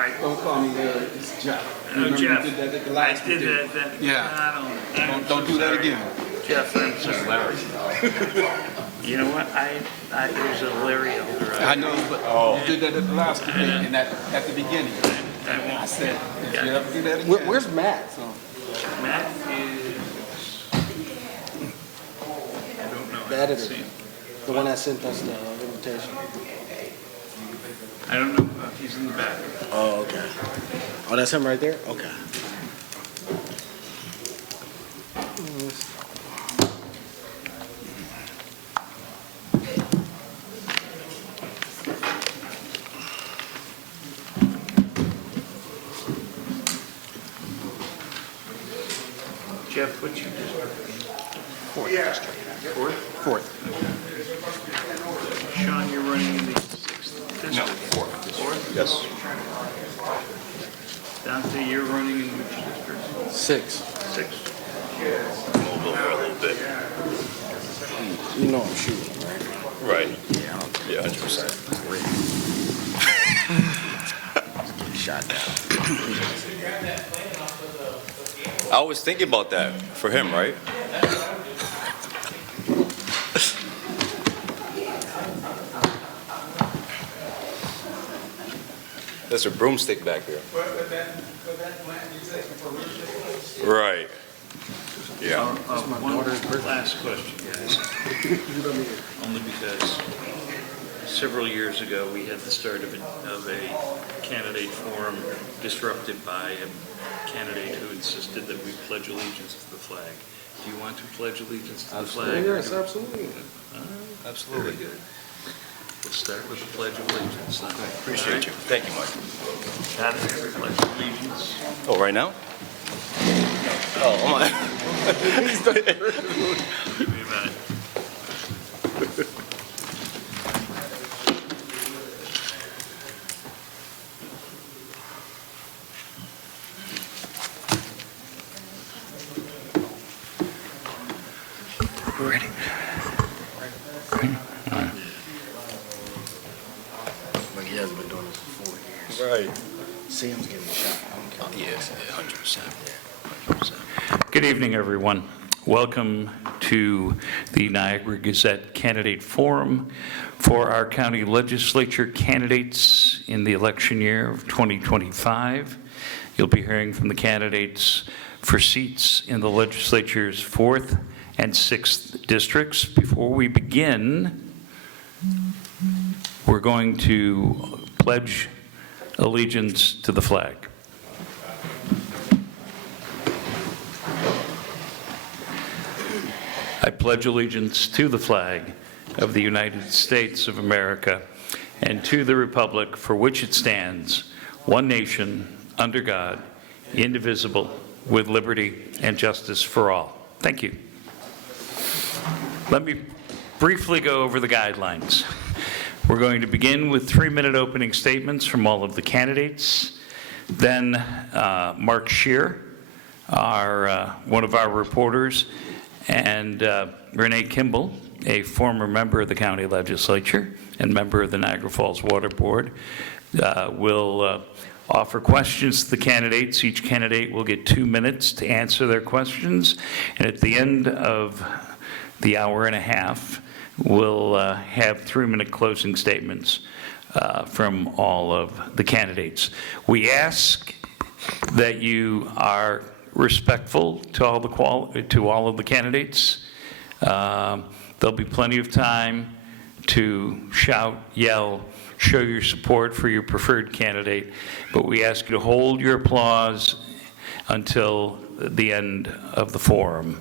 right. Don't call me it's Jeff. Remember Jeff. you did that at the last I did debate? that. Yeah. I'm Don't so do that sorry. again. Jeff, I'm sorry. You know what? There's a Larry Elder. I know, but you did that at the last debate and at the beginning. I won't. I said, if Yeah. you ever do that again. Where's Matt? So, Matt is. I don't know. The I haven't editor. seen him. The one that sent us the invitation. I don't know. He's in the back. Oh, okay. Oh, that's him right there? Okay. Jeff, what's your district? fourth. Sean, you're running in the 6th district? No, fourth. Yes. Dante, you're running in which district? 6. 6th. Move over a little bit. You know I'm shooting, right? Right. Yeah, 100%. Getting shot down. I was thinking about that for him, right? There's a broomstick back here. Right. Yeah. One last question, guys. Only because several years ago, we had the start of a candidate forum disrupted by a candidate who insisted that we pledge allegiance to the flag. Do you want to pledge allegiance to the flag? Yes, absolutely. Absolutely. Very good. Let's start with the pledge of allegiance. Then. Appreciate you. Thank you, Mike. How does every pledge of allegiance? Oh, right now? Oh, my. Give me a minute. We're ready. Like he hasn't been doing this for 4 years. Right. Sam's getting shot. I don't care. Yes, 100%. 100%. Good evening, everyone. Welcome to the Niagara Gazette Candidate Forum for our county legislature candidates in the election year of 2025. You'll be hearing from the candidates for seats in the legislature's 4th and 6th districts. Before we begin, we're going to pledge allegiance to the flag. I pledge allegiance to the flag of the United States of America and to the republic for which it stands, one nation, under God, indivisible, with liberty and justice for all. Thank you. Let me briefly go over the guidelines. We're going to begin with 3-minute opening statements from all of the candidates. Then Mark Scheer, one of our reporters, and Renee Kimball, a former member of the county legislature and member of the Niagara Falls Water Board, will offer questions to the candidates. Each candidate will get 2 minutes to answer their questions. And at the end of the hour and a half, we'll have 3-minute closing statements from all of the candidates. We ask that you are respectful to all of the candidates. There'll be plenty of time to shout, yell, show your support for your preferred candidate, but we ask you to hold your applause until the end of the forum.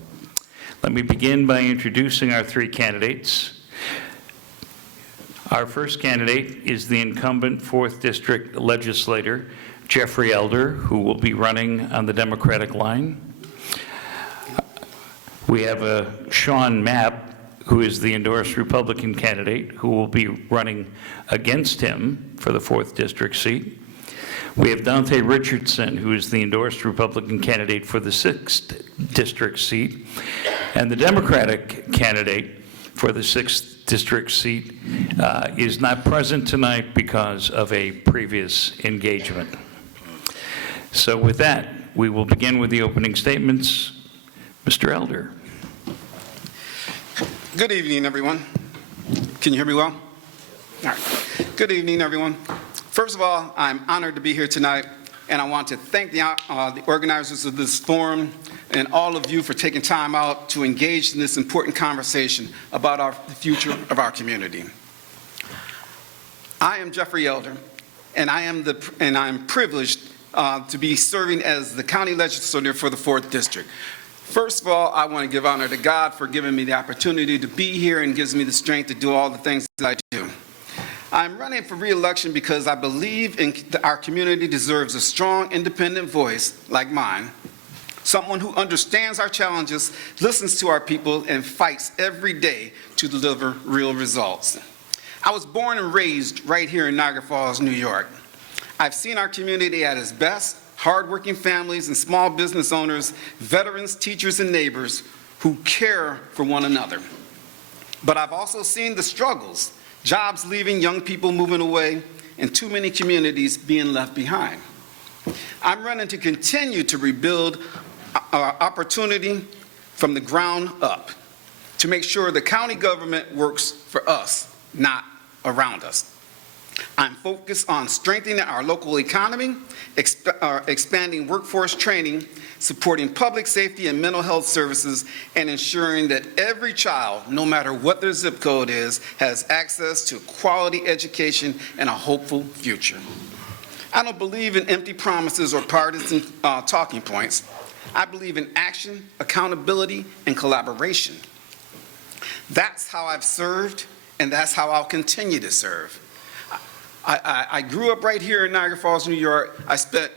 Let me begin by introducing our 3 candidates. Our first candidate is the incumbent 4th District legislator, Jeffrey Elder, who will be running on the Democratic line. We have Sean Mapp, who is the endorsed Republican candidate, who will be running against him for the 4th District seat. We have Dante Richardson, who is the endorsed Republican candidate for the 6th District seat. And the Democratic candidate for the 6th district seat, is not present tonight because of a previous engagement. So with that, we will begin with the opening statements. Mr. Elder. Good evening, everyone. Can you hear me well? All right. Good evening, everyone. First of all, I'm honored to be here tonight, and I want to thank the organizers of this forum and all of you for taking time out to engage in this important conversation about the future of our community. I am Jeffrey Elder, and I am privileged to be serving as the county legislator for the 4th District. First of all, I want to give honor to God for giving me the opportunity to be here and gives me the strength to do all the things that I do. I'm running for re-election because I believe our community deserves a strong, independent voice like mine, someone who understands our challenges, listens to our people, and fights every day to deliver real results. I was born and raised right here in Niagara Falls, New York. I've seen our community at its best. Hardworking families and small business owners, veterans, teachers, and neighbors who care for one another. But I've also seen the struggles, jobs leaving, young people moving away, and too many communities being left behind. I'm running to continue to rebuild our opportunity from the ground up, to make sure the county government works for us, not around us. I'm focused on strengthening our local economy, expanding workforce training, supporting public safety and mental health services, and ensuring that every child, no matter what their zip code is, has access to quality education and a hopeful future. I don't believe in empty promises or partisan talking points. I believe in action, accountability, and collaboration. That's how I've served, and that's how I'll continue to serve. I grew up right here in Niagara Falls, New York. I spent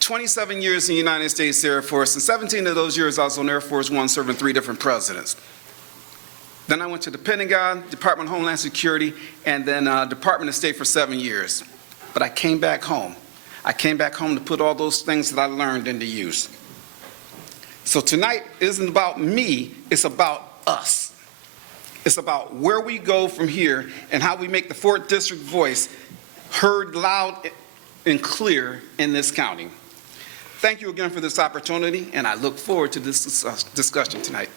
27 years in the United States Air Force, and 17 of those years I was on Air Force One serving 3 different presidents. Then I went to the Pentagon, Department of Homeland Security, and then Department of State for 7 years. But I came back home. I came back home to put all those things that I learned into use. So tonight isn't about me, it's about us. It's about where we go from here and how we make the 4th District voice heard loud and clear in this county. Thank you again for this opportunity, and I look forward to this discussion tonight.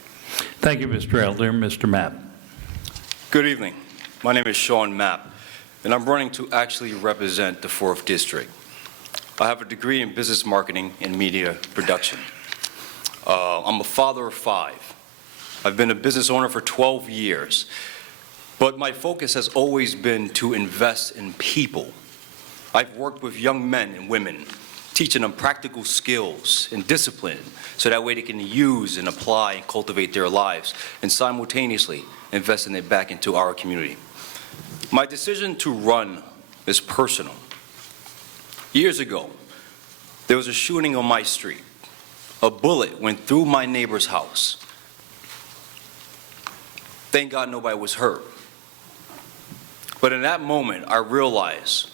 Thank you, Mr. Elder. Mr. Mapp. Good evening. My name is Sean Mapp, and I'm running to actually represent the 4th District. I have a degree in business marketing and media production. I'm a father of 5. I've been a business owner for 12 years, but my focus has always been to invest in people. I've worked with young men and women, teaching them practical skills and discipline so that way they can use and apply and cultivate their lives and simultaneously investing it back into our community. My decision to run is personal. Years ago, there was a shooting on my street. A bullet went through my neighbor's house. Thank God nobody was hurt. But in that moment, I realized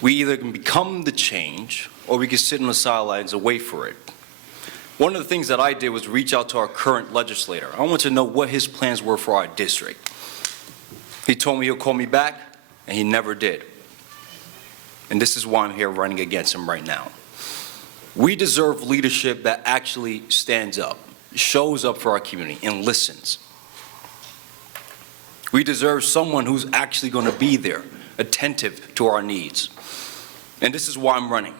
we either can become the change or we can sit on the sidelines and wait for it. One of the things that I did was reach out to our current legislator. I wanted to know what his plans were for our district. He told me he'll call me back, and he never did. And this is why I'm here running against him right now. We deserve leadership that actually stands up, shows up for our community, and listens. We deserve someone who's actually going to be there, attentive to our needs. And this is why I'm running.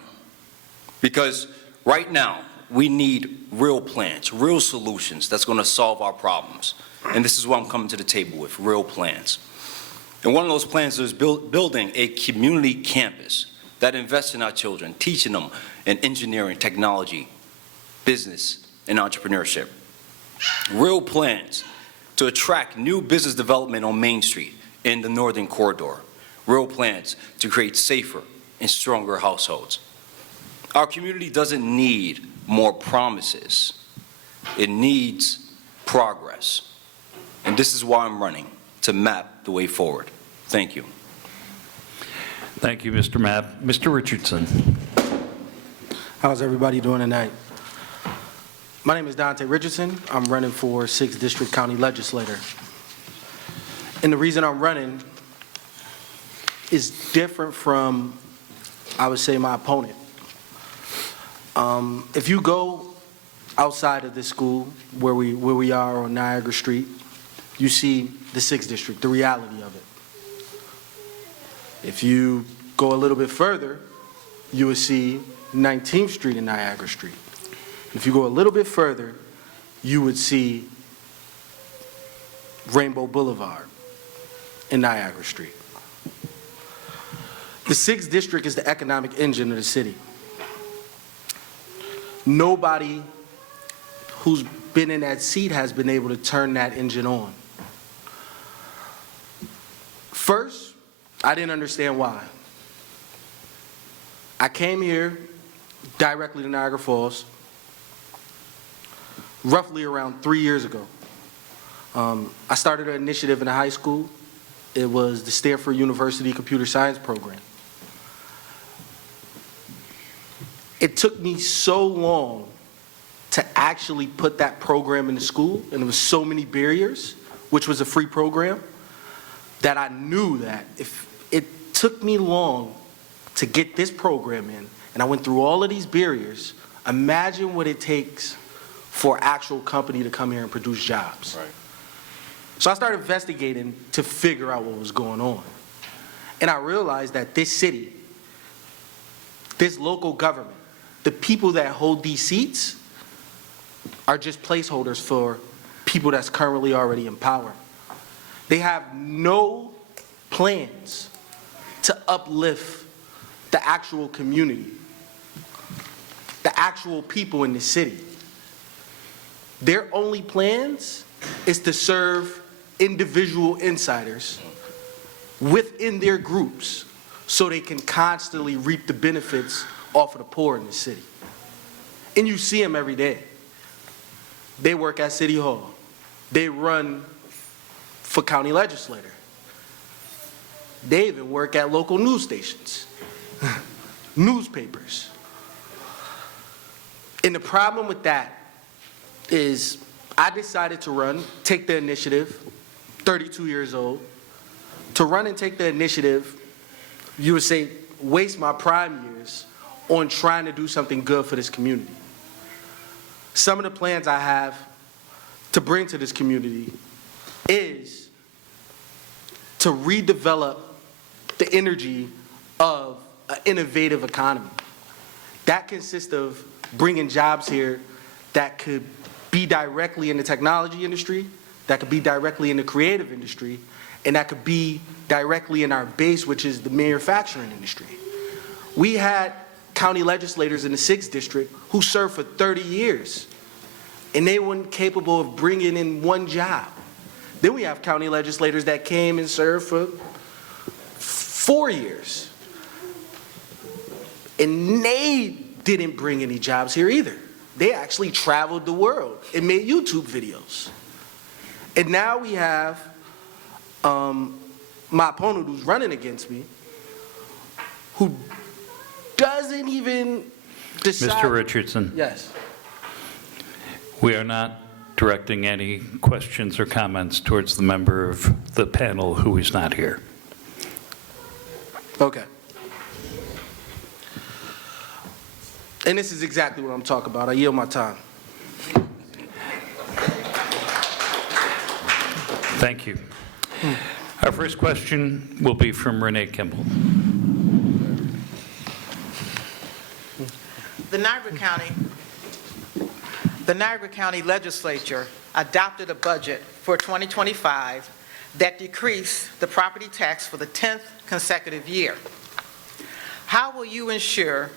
Because right now, we need real plans, real solutions that's going to solve our problems. And this is what I'm coming to the table with, real plans. And one of those plans is building a community campus that invests in our children, teaching them in engineering, technology, business, and entrepreneurship. Real plans to attract new business development on Main Street in the Northern Corridor. Real plans to create safer and stronger households. Our community doesn't need more promises. It needs progress. And this is why I'm running, to map the way forward. Thank you. Thank you, Mr. Mapp. Mr. Richardson. How's everybody doing tonight? My name is Dante Richardson. I'm running for 6th District County Legislator. And the reason I'm running is different from, I would say, my opponent. If you go outside of this school, where we are on Niagara Street, you see the 6th District, the reality of it. If you go a little bit further, you would see 19th Street and Niagara Street. If you go a little bit further, you would see Rainbow Boulevard and Niagara Street. The 6th District is the economic engine of the city. Nobody who's been in that seat has been able to turn that engine on. First, I didn't understand why. I came here directly to Niagara Falls roughly around 3 years ago. I started an initiative in the high school. It was the Stanford University Computer Science Program. It took me so long to actually put that program in the school, and there was so many barriers, which was a free program, that I knew that if it took me long to get this program in, and I went through all of these barriers, imagine what it takes for an actual company to come here and produce jobs. Right. So I started investigating to figure out what was going on. And I realized that this city, this local government, the people that hold these seats are just placeholders for people that's currently already in power. They have no plans to uplift the actual community, the actual people in the city. Their only plans is to serve individual insiders within their groups so they can constantly reap the benefits off of the poor in the city. And you see them every day. They work at City Hall. They run for county legislator. They even work at local news stations, newspapers. And the problem with that is I decided to run, take the initiative, 32 years old, to run and take the initiative, you would say, waste my prime years on trying to do something good for this community. Some of the plans I have to bring to this community is to redevelop the energy of an innovative economy. That consists of bringing jobs here that could be directly in the technology industry, that could be directly in the creative industry, and that could be directly in our base, which is the manufacturing industry. We had county legislators in the 6th District who served for 30 years, and they weren't capable of bringing in one job. Then we have county legislators that came and served for 4 years, and they didn't bring any jobs here either. They actually traveled the world and made YouTube videos. And now we have my opponent who's running against me, who doesn't even decide. Mr. Richardson, Yes. we are not directing any questions or comments towards the member of the panel who is not here. Okay. And this is exactly what I'm talking about. I yield my time. Thank you. Our first question will be from Renee Kimball. The Niagara County Legislature adopted a budget for 2025 that decreased the property tax for the 10th consecutive year. How will you ensure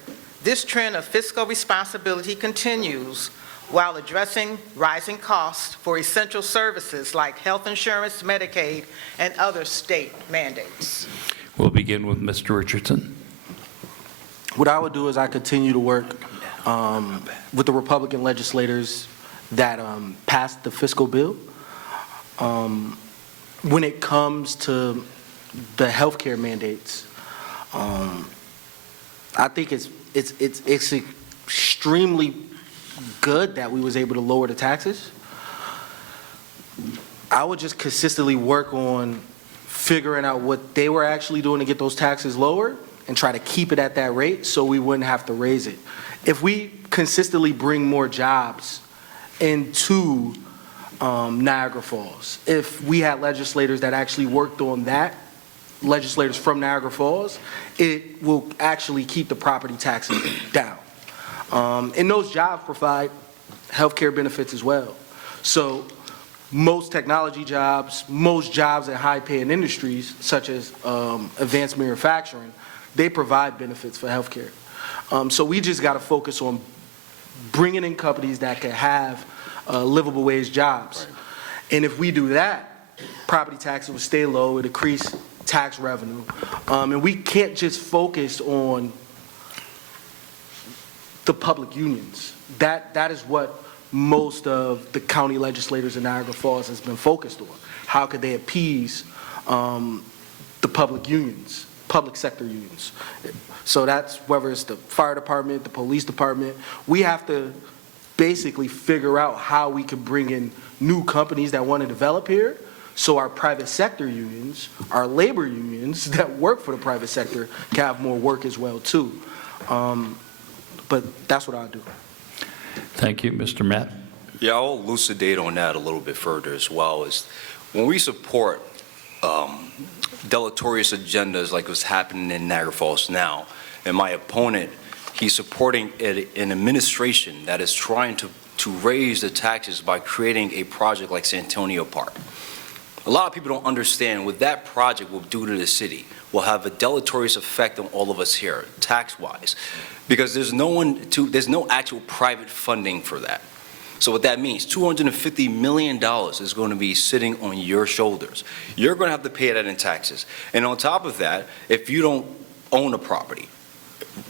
this trend of fiscal responsibility continues while addressing rising costs for essential services like health insurance, Medicaid, and other state mandates? We'll begin with Mr. Richardson. What I would do is I continue to work with the Republican legislators that passed the fiscal bill. When it comes to the healthcare mandates, I think it's extremely good that we was able to lower the taxes. I would just consistently work on figuring out what they were actually doing to get those taxes lower and try to keep it at that rate so we wouldn't have to raise it. If we consistently bring more jobs into Niagara Falls, if we had legislators that actually worked on that, legislators from Niagara Falls, it will actually keep the property taxes down. And those jobs provide healthcare benefits as well. So most technology jobs, most jobs in high-paying industries, such as advanced manufacturing, they provide benefits for healthcare. So we just got to focus on bringing in companies that can have livable wage jobs. And if we do that, property taxes will stay low, it increase tax revenue. And we can't just focus on the public unions. That is what most of the county legislators in Niagara Falls has been focused on. How could they appease the public unions, public sector unions? So that's whether it's the fire department, the police department. We have to basically figure out how we can bring in new companies that want to develop here, so our private sector unions, our labor unions that work for the private sector can have more work as well too. But that's what I'll do. Thank you, Mr. Matt. Yeah, I'll elucidate on that a little bit further as well. Is when we support deleterious agendas like what's happening in Niagara Falls now, and my opponent, he's supporting an administration that is trying to raise the taxes by creating a project like Santonio Park. A lot of people don't understand what that project will do to the city. Will have a deleterious effect on all of us here, tax-wise, because there's no actual private funding for that. So what that means, $250 million is going to be sitting on your shoulders. You're going to have to pay that in taxes. And on top of that, if you don't own a property,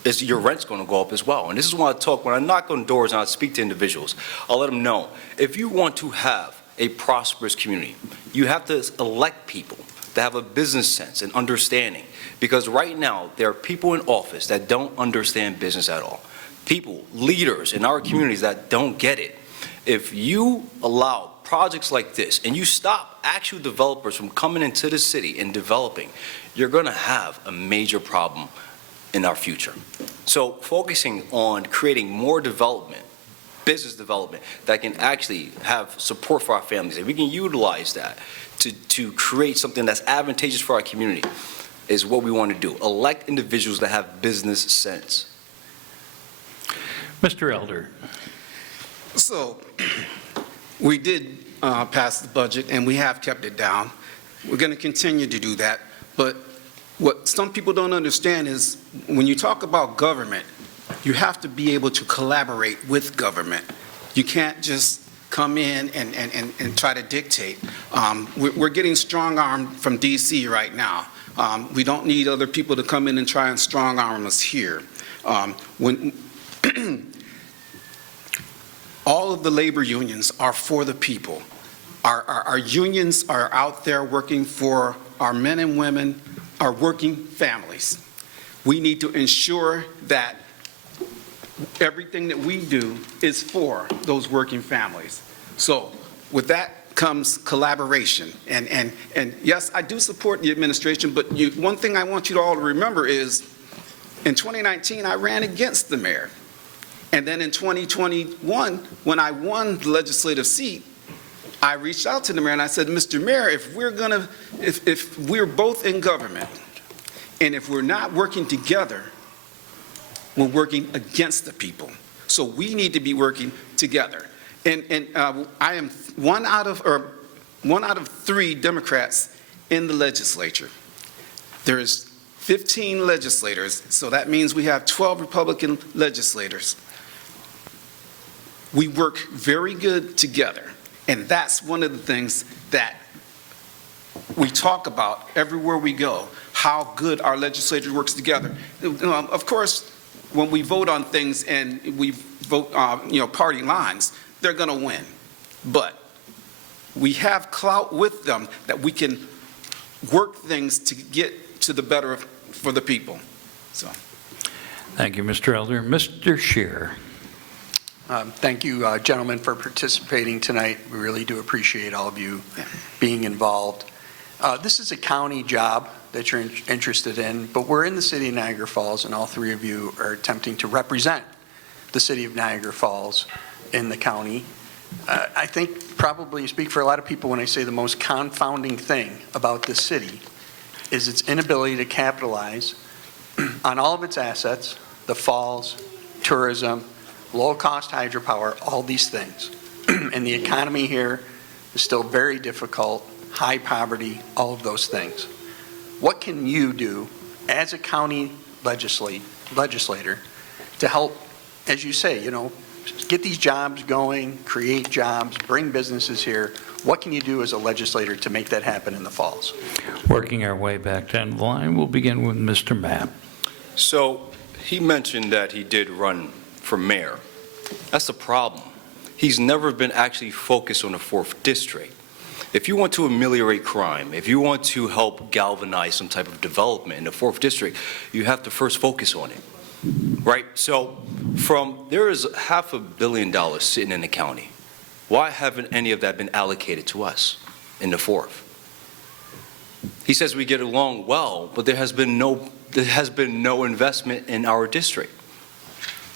your rent's going to go up as well. And this is why when I knock on doors and I speak to individuals, I'll let them know, if you want to have a prosperous community, you have to elect people that have a business sense and understanding. Because right now, there are people in office that don't understand business at all. People, leaders in our communities that don't get it. If you allow projects like this and you stop actual developers from coming into the city and developing, you're going to have a major problem in our future. So focusing on creating more development, business development, that can actually have support for our families, and we can utilize that to create something that's advantageous for our community, is what we want to do. Elect individuals that have business sense. Mr. Elder. So, we did pass the budget, and we have kept it down. We're going to continue to do that. But what some people don't understand is when you talk about government, you have to be able to collaborate with government. You can't just come in and try to dictate. We're getting strong-armed from D.C. right now. We don't need other people to come in and try and strong-arm us here. When all of the labor unions are for the people. Our unions are out there working for our men and women, our working families. We need to ensure that everything that we do is for those working families. So with that comes collaboration. And yes, I do support the administration, but one thing I want you all to remember is in 2019, I ran against the mayor. And then in 2021, when I won the legislative seat, I reached out to the mayor and I said, Mr. Mayor, if we're both in government and if we're not working together, we're working against the people. So we need to be working together. And I am one out of 3 Democrats in the legislature. There's 15 legislators, so that means we have 12 Republican legislators. We work very good together, and that's one of the things that we talk about everywhere we go, how good our legislature works together. Of course, when we vote on things and we vote, party lines, they're going to win. But we have clout with them that we can work things to get to the better for the people. So. Thank you, Mr. Elder. Mr. Scheer. Thank you, gentlemen, for participating tonight. We really do appreciate all of you being involved. This is a county job that you're interested in, but we're in the city of Niagara Falls, and all three of you are attempting to represent the city of Niagara Falls in the county. I think probably speak for a lot of people when I say the most confounding thing about this city is its inability to capitalize on all of its assets, the falls, tourism, low-cost hydropower, all these things. And the economy here is still very difficult, high poverty, all of those things. What can you do as a county legislator to help, as you say, get these jobs going, create jobs, bring businesses here? What can you do as a legislator to make that happen in the Falls? Working our way back down the line, we'll begin with Mr. Mapp. So he mentioned that he did run for mayor. That's the problem. He's never been actually focused on the 4th district. If you want to ameliorate crime, if you want to help galvanize some type of development in the 4th district, you have to first focus on it, right? So there is $500 million sitting in the county. Why haven't any of that been allocated to us in the 4th? He says we get along well, but there has been no investment in our district.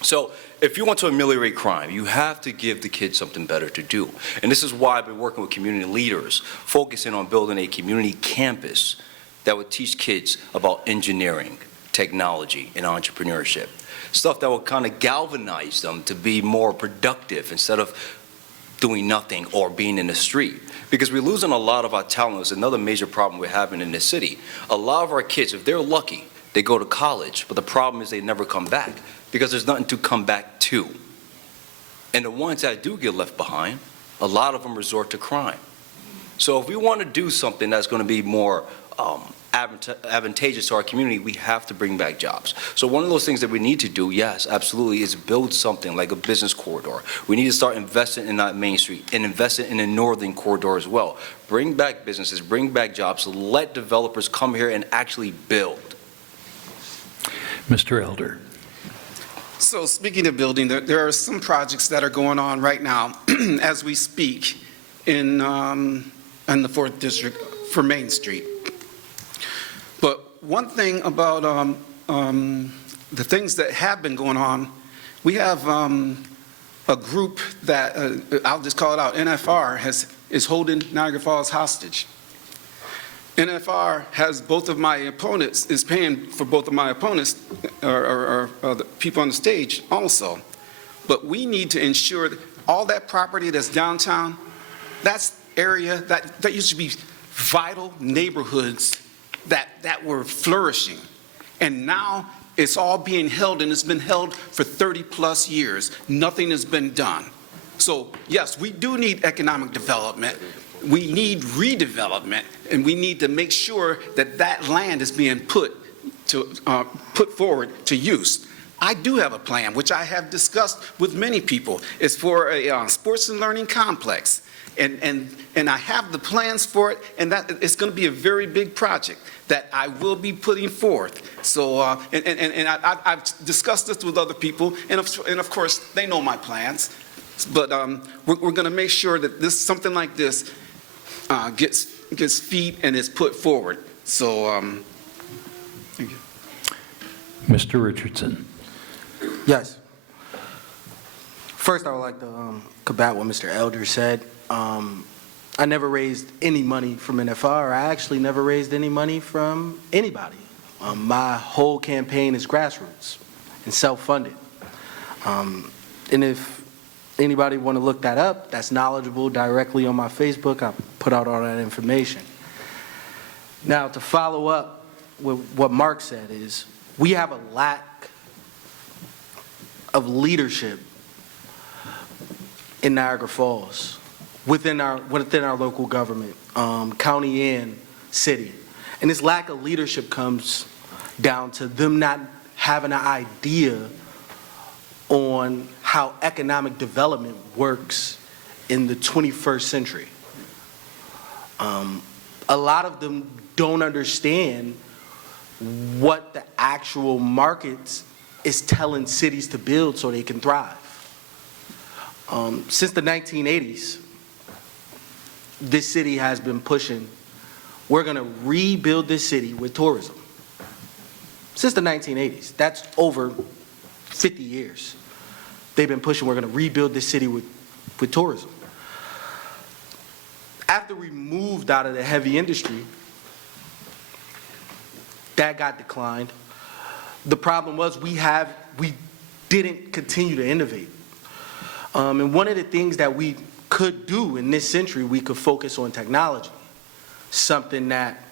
So if you want to ameliorate crime, you have to give the kids something better to do. And this is why I've been working with community leaders, focusing on building a community campus that would teach kids about engineering, technology, and entrepreneurship. Stuff that will kind of galvanize them to be more productive instead of doing nothing or being in the street. Because we're losing a lot of our talent. It's another major problem we're having in this city. A lot of our kids, if they're lucky, they go to college, but the problem is they never come back because there's nothing to come back to. And the ones that do get left behind, a lot of them resort to crime. So if we want to do something that's going to be more advantageous to our community, we have to bring back jobs. So one of those things that we need to do, yes, absolutely, is build something like a business corridor. We need to start investing in that Main Street and investing in the northern corridor as well. Bring back businesses, bring back jobs, let developers come here and actually build. Mr. Elder. So speaking of building, there are some projects that are going on right now as we speak in the 4th District for Main Street. But one thing about the things that have been going on, we have a group that, I'll just call it out, NFR is holding Niagara Falls hostage. NFR has both of my opponents, is paying for both of my opponents, or the people on the stage also. But we need to ensure that all that property that's downtown, that's area that used to be vital neighborhoods that were flourishing. And now it's all being held, and it's been held for 30+ years. Nothing has been done. So yes, we do need economic development. We need redevelopment, and we need to make sure that that land is being put forward to use. I do have a plan, which I have discussed with many people. It's for a sports and learning complex, and I have the plans for it, and that it's going to be a very big project that I will be putting forth. So, I've discussed this with other people, and of course they know my plans. But we're going to make sure that something like this gets feet and is put forward. So, thank you. Mr. Richardson. Yes. First, I would like to combat what Mr. Elder said. I never raised any money from NFR. I actually never raised any money from anybody. My whole campaign is grassroots and self-funded. And if anybody want to look that up, that's knowledgeable directly on my Facebook. I put out all that information. Now, to follow up with what Mark said is, we have a lack of leadership in Niagara Falls, within our local government, county and city. And this lack of leadership comes down to them not having an idea on how economic development works in the 21st century. A lot of them don't understand what the actual markets is telling cities to build so they can thrive. Since the 1980s, this city has been pushing we're going to rebuild this city with tourism. Since the 1980s, that's over 50 years. They've been pushing, we're going to rebuild this city with tourism. After we moved out of the heavy industry, that got declined. The problem was we didn't continue to innovate. And one of the things that we could do in this century, we could focus on technology, something that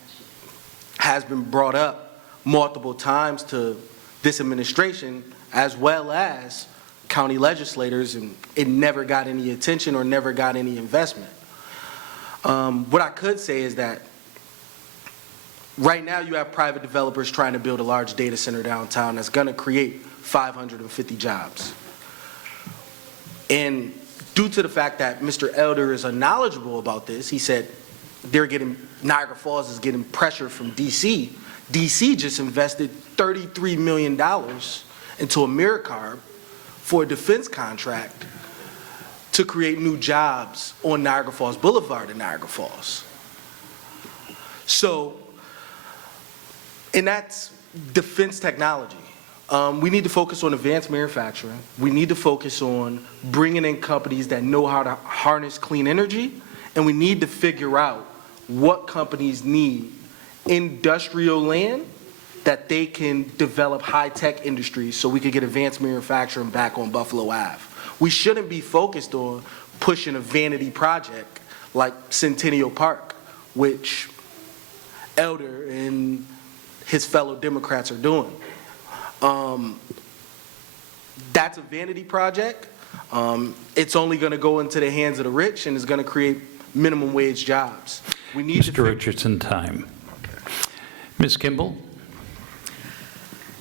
has been brought up multiple times to this administration as well as county legislators, and it never got any attention or never got any investment. What I could say is that right now you have private developers trying to build a large data center downtown that's going to create 550 jobs. And due to the fact that Mr. Elder is knowledgeable about this, he said Niagara Falls is getting pressure from DC. DC just invested $33 million into AmeriCarb for a defense contract to create new jobs on Niagara Falls Boulevard in Niagara Falls. So, and that's defense technology. We need to focus on advanced manufacturing. We need to focus on bringing in companies that know how to harness clean energy, and we need to figure out what companies need industrial land that they can develop high-tech industries so we could get advanced manufacturing back on Buffalo Ave. We shouldn't be focused on pushing a vanity project like Centennial Park, which Elder and his fellow Democrats are doing. That's a vanity project. It's only going to go into the hands of the rich and is going to create minimum wage jobs. We need Mr. Richardson, time. Ms. Kimball?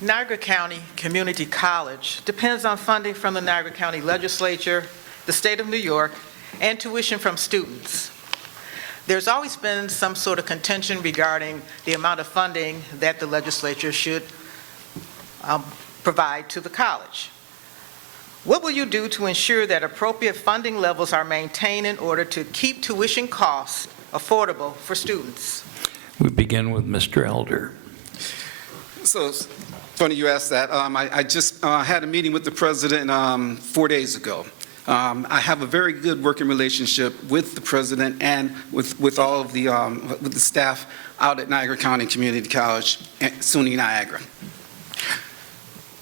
Niagara County Community College depends on funding from the Niagara County Legislature, the state of New York, and tuition from students. There's always been some sort of contention regarding the amount of funding that the legislature should provide to the college. What will you do to ensure that appropriate funding levels are maintained in order to keep tuition costs affordable for students? We begin with Mr. Elder. So it's funny you asked that. I just had a meeting with the president 4 days ago. I have a very good working relationship with the president and with all of the with the staff out at Niagara County Community College, SUNY Niagara.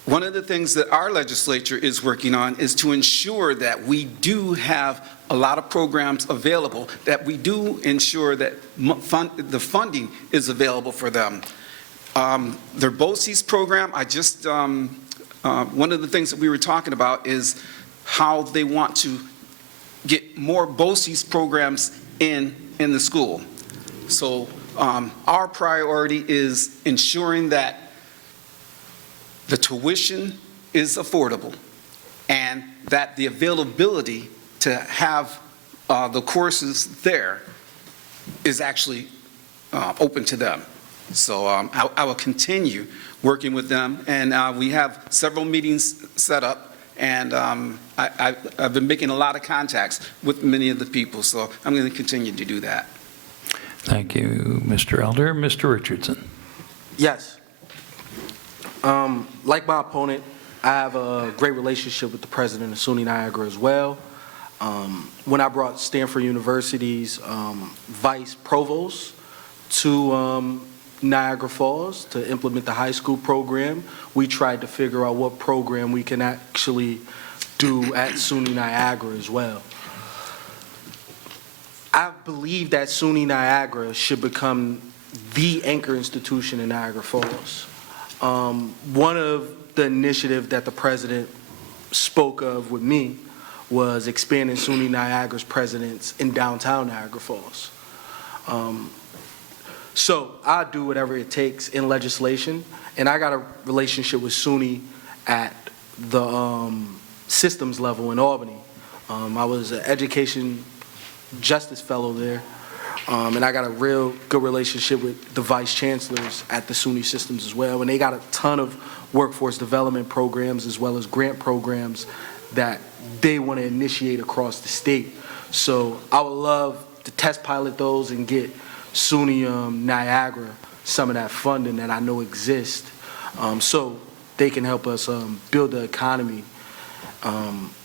One of the things that our legislature is working on is to ensure that we do have a lot of programs available, that we do ensure that the funding is available for them. Their BOCES program, one of the things that we were talking about is how they want to get more BOCES programs in the school. So our priority is ensuring that the tuition is affordable and that the availability to have the courses there is actually open to them. So I will continue working with them, and we have several meetings set up, and I've been making a lot of contacts with many of the people, so I'm going to continue to do that. Thank you, Mr. Elder. Mr. Richardson. Yes. Like my opponent, I have a great relationship with the president of SUNY Niagara as well. When I brought Stanford University's vice provost to Niagara Falls to implement the high school program, we tried to figure out what program we can actually do at SUNY Niagara as well. I believe that SUNY Niagara should become the anchor institution in Niagara Falls. One of the initiatives that the president spoke of with me was expanding SUNY Niagara's presence in downtown Niagara Falls. So I'll do whatever it takes in legislation, and I got a relationship with SUNY at the systems level in Albany. I was an education justice fellow there, and I got a real good relationship with the vice chancellors at the SUNY systems as well, and they got a ton of workforce development programs as well as grant programs that they want to initiate across the state. So I would love to test pilot those and get SUNY Niagara some of that funding that I know exists, so they can help us build the economy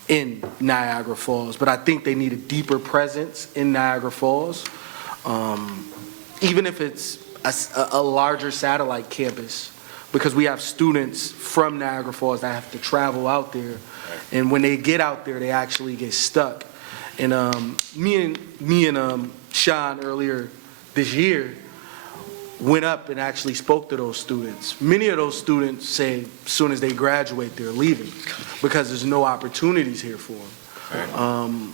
in Niagara Falls. But I think they need a deeper presence in Niagara Falls, even if it's a larger satellite campus, because we have students from Niagara Falls that have to travel out there, and when they get out there, they actually get stuck. And me and Sean earlier this year went up and actually spoke to those students. Many of those students say as soon as they graduate, they're leaving because there's no opportunities here for them.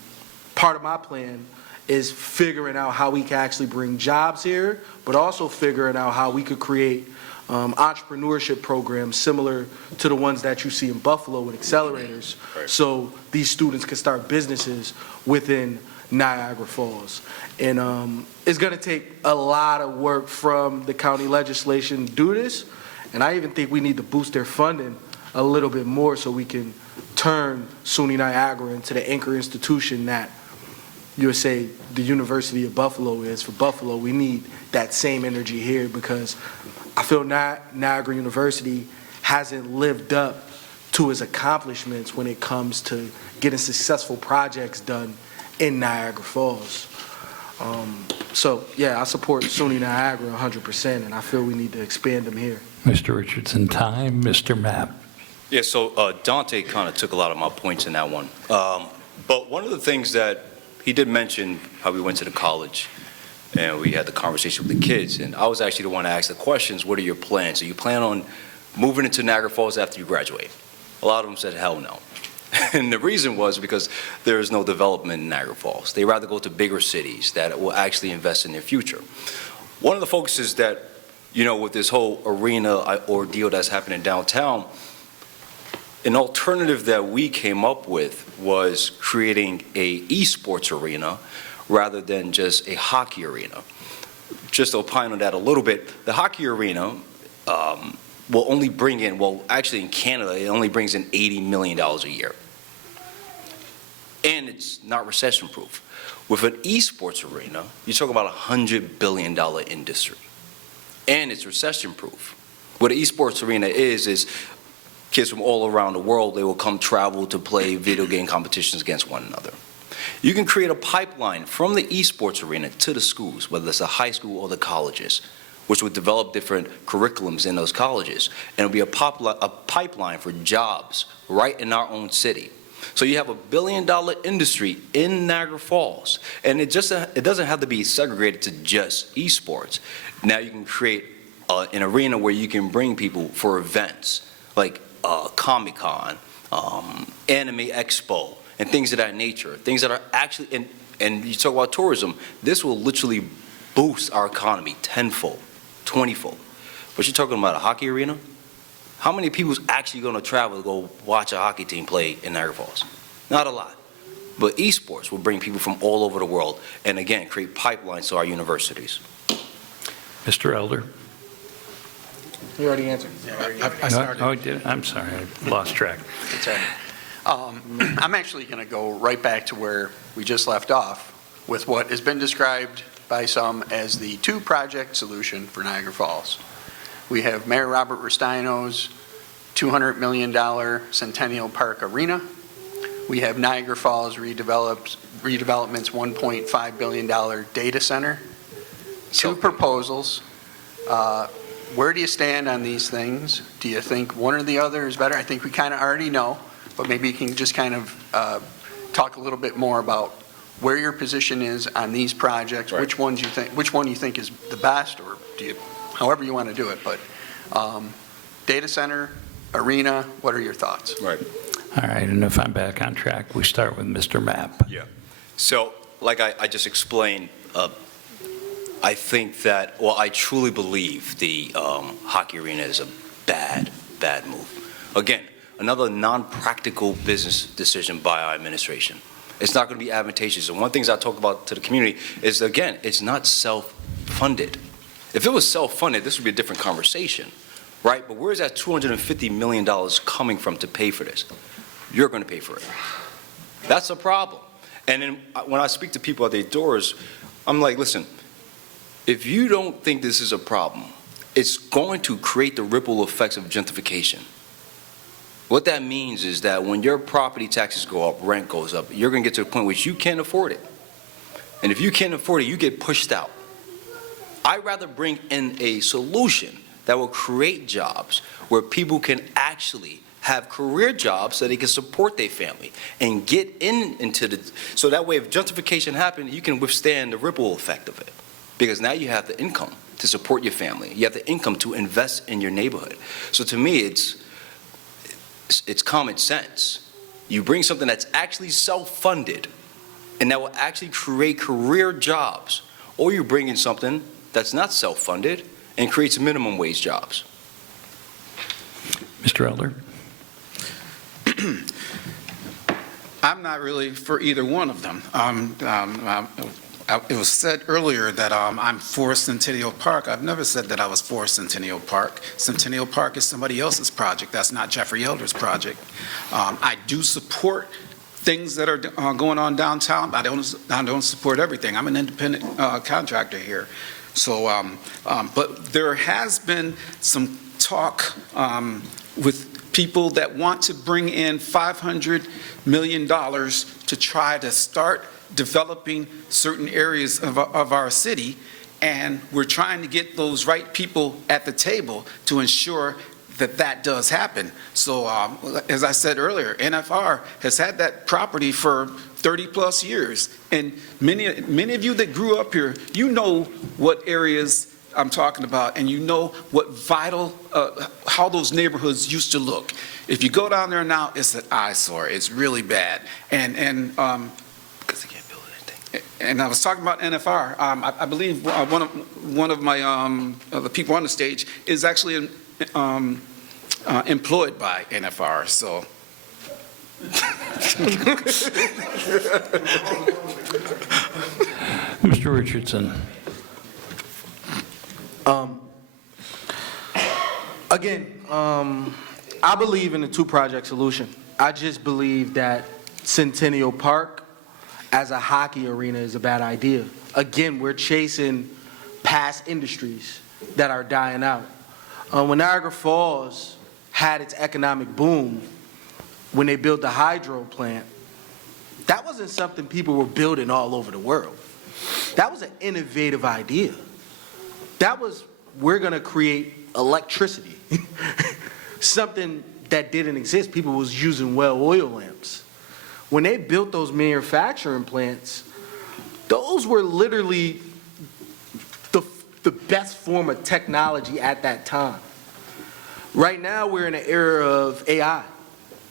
Part of my plan is figuring out how we can actually bring jobs here, but also figuring out how we could create entrepreneurship programs similar to the ones that you see in Buffalo with accelerators, so these students can start businesses within Niagara Falls. And it's going to take a lot of work from the county legislation to do this, and I even think we need to boost their funding a little bit more so we can turn SUNY Niagara into the anchor institution that you would say the University of Buffalo is for Buffalo. We need that same energy here, because I feel Niagara University hasn't lived up to its accomplishments when it comes to getting successful projects done in Niagara Falls. So, yeah, I support SUNY Niagara 100%, and I feel we need to expand them here. Mr. Richardson, time. Mr. Mapp. Yeah, so Dante kind of took a lot of my points in that one. But one of the things that he did mention, how we went to the college and we had the conversation with the kids, and I was actually the one to ask the questions, what are your plans? Do you plan on moving into Niagara Falls after you graduate? A lot of them said, hell no. And the reason was because there is no development in Niagara Falls. They rather go to bigger cities that will actually invest in their future. One of the focuses that, you know, with this whole arena ordeal that's happening downtown, an alternative that we came up with was creating a esports arena rather than just a hockey arena. Just to opine on that a little bit, the hockey arena will only bring in, well, actually in Canada, it only brings in $80 million a year. And it's not recession-proof. With an esports arena, you're talking about a $100 billion industry. And it's recession-proof. What an esports arena is kids from all around the world, they will come travel to play video game competitions against one another. You can create a pipeline from the esports arena to the schools, whether it's the high school or the colleges, which would develop different curriculums in those colleges. And it'll be a pipeline for jobs right in our own city. So you have a $1 billion industry in Niagara Falls. And it doesn't have to be segregated to just esports. Now you can create an arena where you can bring people for events like Comic-Con, Anime Expo, and things of that nature. Things that are actually, and you talk about tourism, this will literally boost our economy tenfold, 20-fold. But you're talking about a hockey arena? How many people's actually going to travel to go watch a hockey team play in Niagara Falls? Not a lot. But esports will bring people from all over the world and, again, create pipelines to our universities. Mr. Elder. You already answered. I started. Oh, I did. I'm sorry. I lost track. That's all right. I'm actually going to go right back to where we just left off with what has been described by some as the two-project solution for Niagara Falls. We have Mayor Robert Restaino's $200 million Centennial Park Arena. We have Niagara Falls Redevelopment's $1.5 billion data center. Two proposals. Where do you stand on these things? Do you think one or the other is better? I think we kind of already know, but maybe you can just kind of talk a little bit more about where your position is on these projects, Right. which one you think is the best, or do you, however you want to do it. But data center, arena, what are your thoughts? Right. All right, and if I'm back on track, we start with Mr. Mapp. Yeah. So, like I just explained, I think that, well, I truly believe the hockey arena is a bad move. Again, another non-practical business decision by our administration. It's not going to be advantageous. And one of the things I talk about to the community is, again, it's not self-funded. If it was self-funded, this would be a different conversation, right? But where's that $250 million coming from to pay for this? You're going to pay for it. That's a problem. And then when I speak to people at their doors, I'm like, listen, If you don't think this is a problem, it's going to create the ripple effects of gentrification. What that means is that when your property taxes go up, rent goes up, you're going to get to a point where you can't afford it. And if you can't afford it, you get pushed out. I'd rather bring in a solution that will create jobs where people can actually have career jobs so they can support their family and get into the, so that way if gentrification happens, you can withstand the ripple effect of it. Because now you have the income to support your family. You have the income to invest in your neighborhood. So to me, it's common sense. You bring something that's actually self-funded and that will actually create career jobs, or you bring in something that's not self-funded and creates minimum wage jobs. Mr. Elder? I'm not really for either one of them. It was said earlier that I'm for Centennial Park. I've never said that I was for Centennial Park. Centennial Park is somebody else's project. That's not Jeffrey Elder's project. I do support things that are going on downtown. I don't support everything. I'm an independent contractor here. So, but there has been some talk with people that want to bring in $500 million to try to start developing certain areas of our city, and we're trying to get those right people at the table to ensure that that does happen. So as I said earlier, NFR has had that property for 30-plus years, and many of you that grew up here, you know what areas I'm talking about, and you know what vital, how those neighborhoods used to look. If you go down there now, it's an eyesore. It's really bad. And because they can't build anything. And I was talking about NFR. I believe one of my the people on the stage is actually employed by NFR. So. Mr. Richardson? Again, I believe in the two-project solution. I just believe that Centennial Park as a hockey arena is a bad idea. Again, we're chasing past industries that are dying out. When Niagara Falls had its economic boom, when they built the hydro plant, that wasn't something people were building all over the world. That was an innovative idea. That was, we're going to create electricity, something that didn't exist. People was using well oil lamps. When they built those manufacturing plants, those were literally the best form of technology at that time. Right now, we're in an era of AI.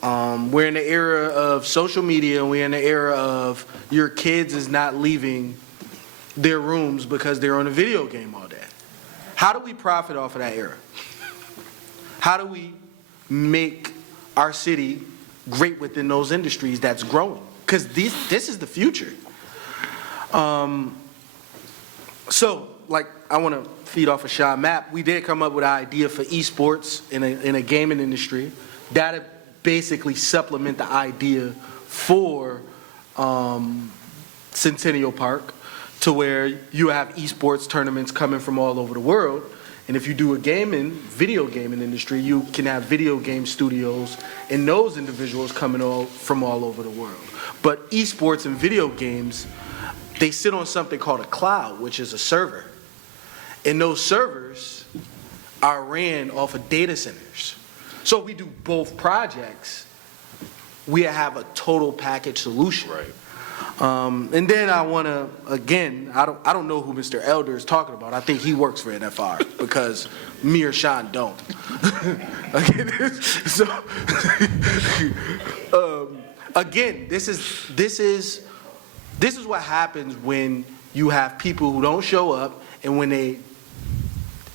We're in the era of social media, and we're in the era of your kids is not leaving their rooms because they're on a video game all day. How do we profit off of that era? How do we make our city great within those industries that's growing? Because this is the future. So, like, I want to feed off of Sean Mapp. We did come up with an idea for esports in a gaming industry. That'd basically supplement the idea for Centennial Park, to where you have esports tournaments coming from all over the world. And if you do a video gaming industry, you can have video game studios and those individuals coming from all over the world. But esports and video games, they sit on something called a cloud, which is a server. And those servers are ran off of data centers. So if we do both projects, we have a total package solution. Right. And then I want to, again, I don't know who Mr. Elder is talking about. I think he works for NFR because me or Sean don't. So, again, this is what happens when you have people who don't show up, and when they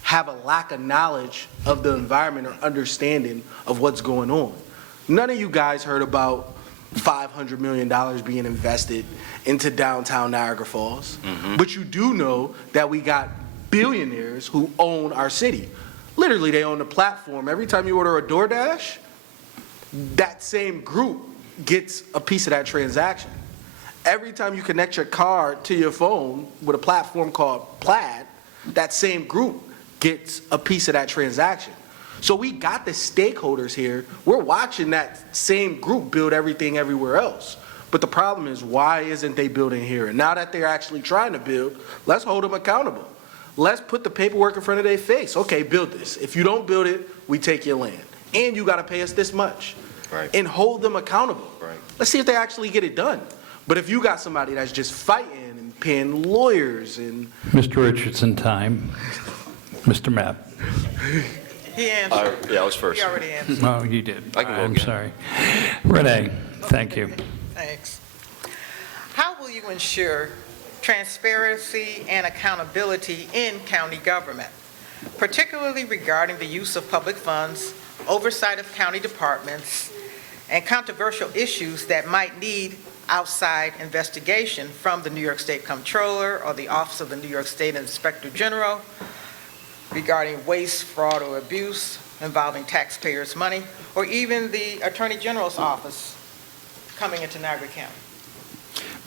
have a lack of knowledge of the environment or understanding of what's going on. None of you guys heard about $500 million being invested into downtown Niagara Falls. Mm-hmm. But you do know that we got billionaires who own our city. Literally, they own the platform. Every time you order a DoorDash, that same group gets a piece of that transaction. Every time you connect your card to your phone with a platform called Plaid, that same group gets a piece of that transaction. So we got the stakeholders here. We're watching that same group build everything everywhere else. But the problem is, why isn't they building here? And now that they're actually trying to build, let's hold them accountable. Let's put the paperwork in front of their face. Okay, build this. If you don't build it, we take your land. And you got to pay us this much. Right. And hold them accountable. Right. Let's see if they actually get it done. But if you got somebody that's just fighting and paying lawyers and... Mr. Richardson, time. Mr. Mapp. He answered. Yeah, I was first. He already answered. Oh, you did. I can go I'm again. sorry. Renee, thank you. Thanks. How will you ensure transparency and accountability in county government, particularly regarding the use of public funds, oversight of county departments, and controversial issues that might need outside investigation from the New York State Comptroller or the Office of the New York State Inspector General regarding waste, fraud, or abuse involving taxpayers' money, or even the Attorney General's office coming into Niagara County?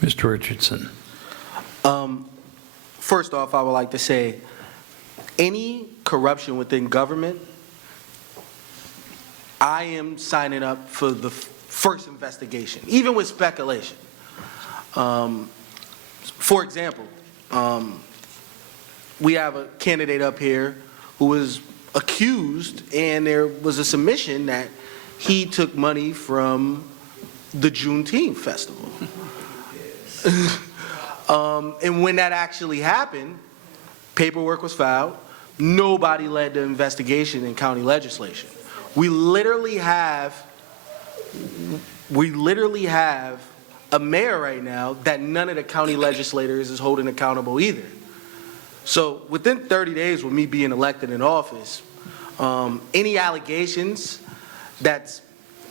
Mr. Richardson. First off, I would like to say, any corruption within government, I am signing up for the first investigation, even with speculation. For example, we have a candidate up here who was accused, and there was a submission that he took money from the Juneteenth festival. And when that actually happened, paperwork was filed. Nobody led the investigation in county legislation. We literally have a mayor right now that none of the county legislators is holding accountable either. So within 30 days with me being elected in office, any allegations that's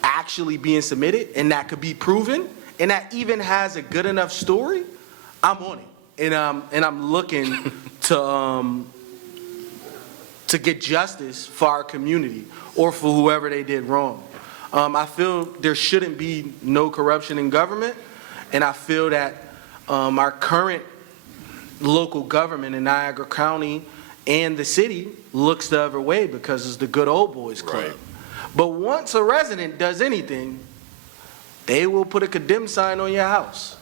actually being submitted and that could be proven and that even has a good enough story, I'm on it. And I'm looking to get justice for our community or for whoever they did wrong. I feel there shouldn't be no corruption in government, and I feel that our current local government in Niagara County and the city looks the other way because it's the good old boys club. Right. But once a resident does anything, they will put a condemned sign on your house.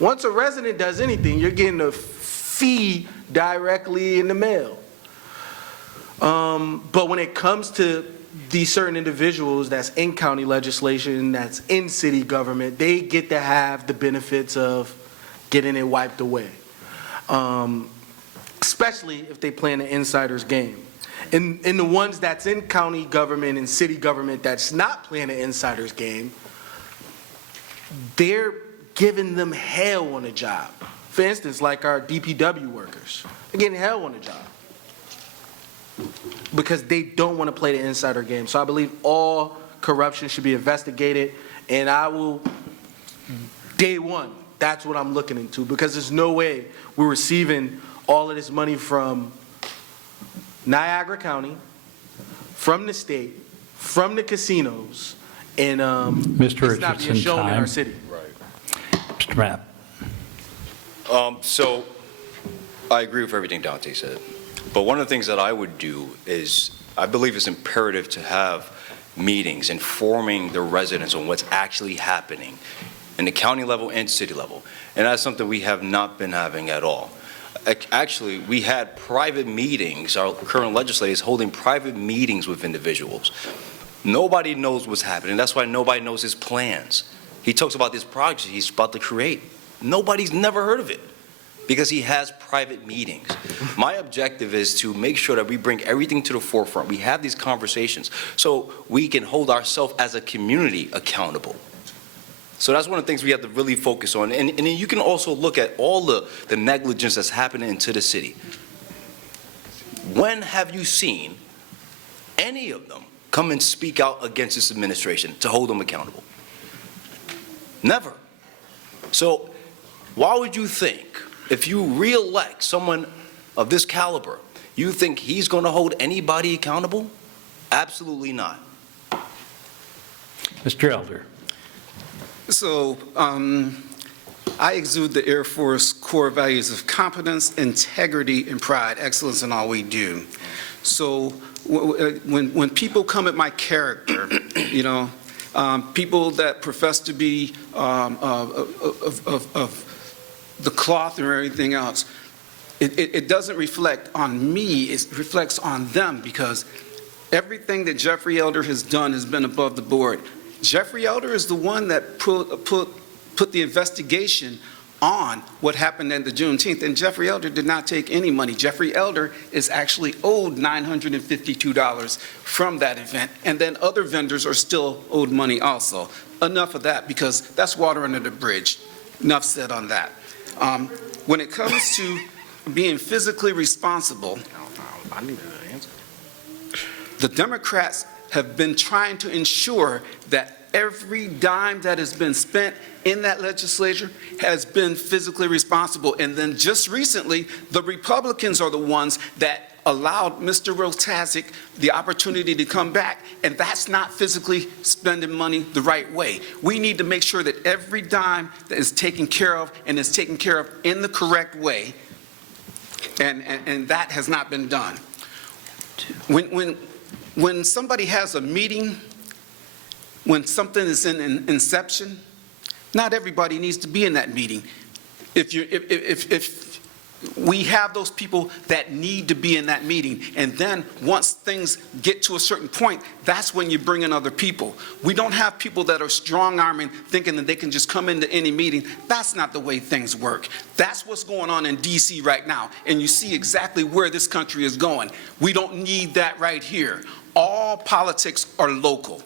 Once a resident does anything, you're getting a fee directly in the mail. But when it comes to these certain individuals that's in county legislation, that's in city government, they get to have the benefits of getting it wiped away. Especially if they play an insider's game. And the ones that's in county government and city government that's not playing an insider's game, they're giving them hell on the job. For instance, like our DPW workers, they're getting hell on the job because they don't want to play the insider game. So I believe all corruption should be investigated, and I will, day one, that's what I'm looking into, because there's no way we're receiving all of this money from Niagara County, from the state, from the casinos, and Mr. it's not being Richardson, shown in our time. city. Mr. Mapp. So I agree with everything Dante said. But one of the things that I would do is, I believe it's imperative to have meetings informing the residents on what's actually happening in the county level and city level. And that's something we have not been having at all. Actually, we had private meetings, our current legislators holding private meetings with individuals. Nobody knows what's happening. That's why nobody knows his plans. He talks about this project he's about to create. Nobody's never heard of it because he has private meetings. My objective is to make sure that we bring everything to the forefront. We have these conversations so we can hold ourselves as a community accountable. So that's one of the things we have to really focus on. And then you can also look at all the negligence that's happening into the city. When have you seen any of them come and speak out against this administration to hold them accountable? Never. So why would you think, if you re-elect someone of this caliber, you think he's going to hold anybody accountable? Absolutely not. Mr. Elder. So I exude the Air Force core values of competence, integrity, and pride, excellence in all we do. So when people come at my character, you know, people that profess to be of the cloth or anything else, it doesn't reflect on me, it reflects on them, because everything that Jeffrey Elder has done has been above the board. Jeffrey Elder is the one that put the investigation on what happened at the Juneteenth, and Jeffrey Elder did not take any money. Jeffrey Elder is actually owed $952 from that event, and then other vendors are still owed money also. Enough of that, because that's water under the bridge. Enough said on that. When it comes to being physically responsible, the Democrats have been trying to ensure that every dime that has been spent in that legislature has been physically responsible. And then just recently, the Republicans are the ones that allowed Mr. Rotazik the opportunity to come back, and that's not physically spending money the right way. We need to make sure that every dime that is taken care of and is taken care of in the correct way, and that has not been done. When somebody has a meeting, when something is in inception, not everybody needs to be in that meeting. If we have those people that need to be in that meeting, and then once things get to a certain point, that's when you bring in other people. We don't have people that are strong-arming, thinking that they can just come into any meeting. That's not the way things work. That's what's going on in D.C. right now, and you see exactly where this country is going. We don't need that right here. All politics are local.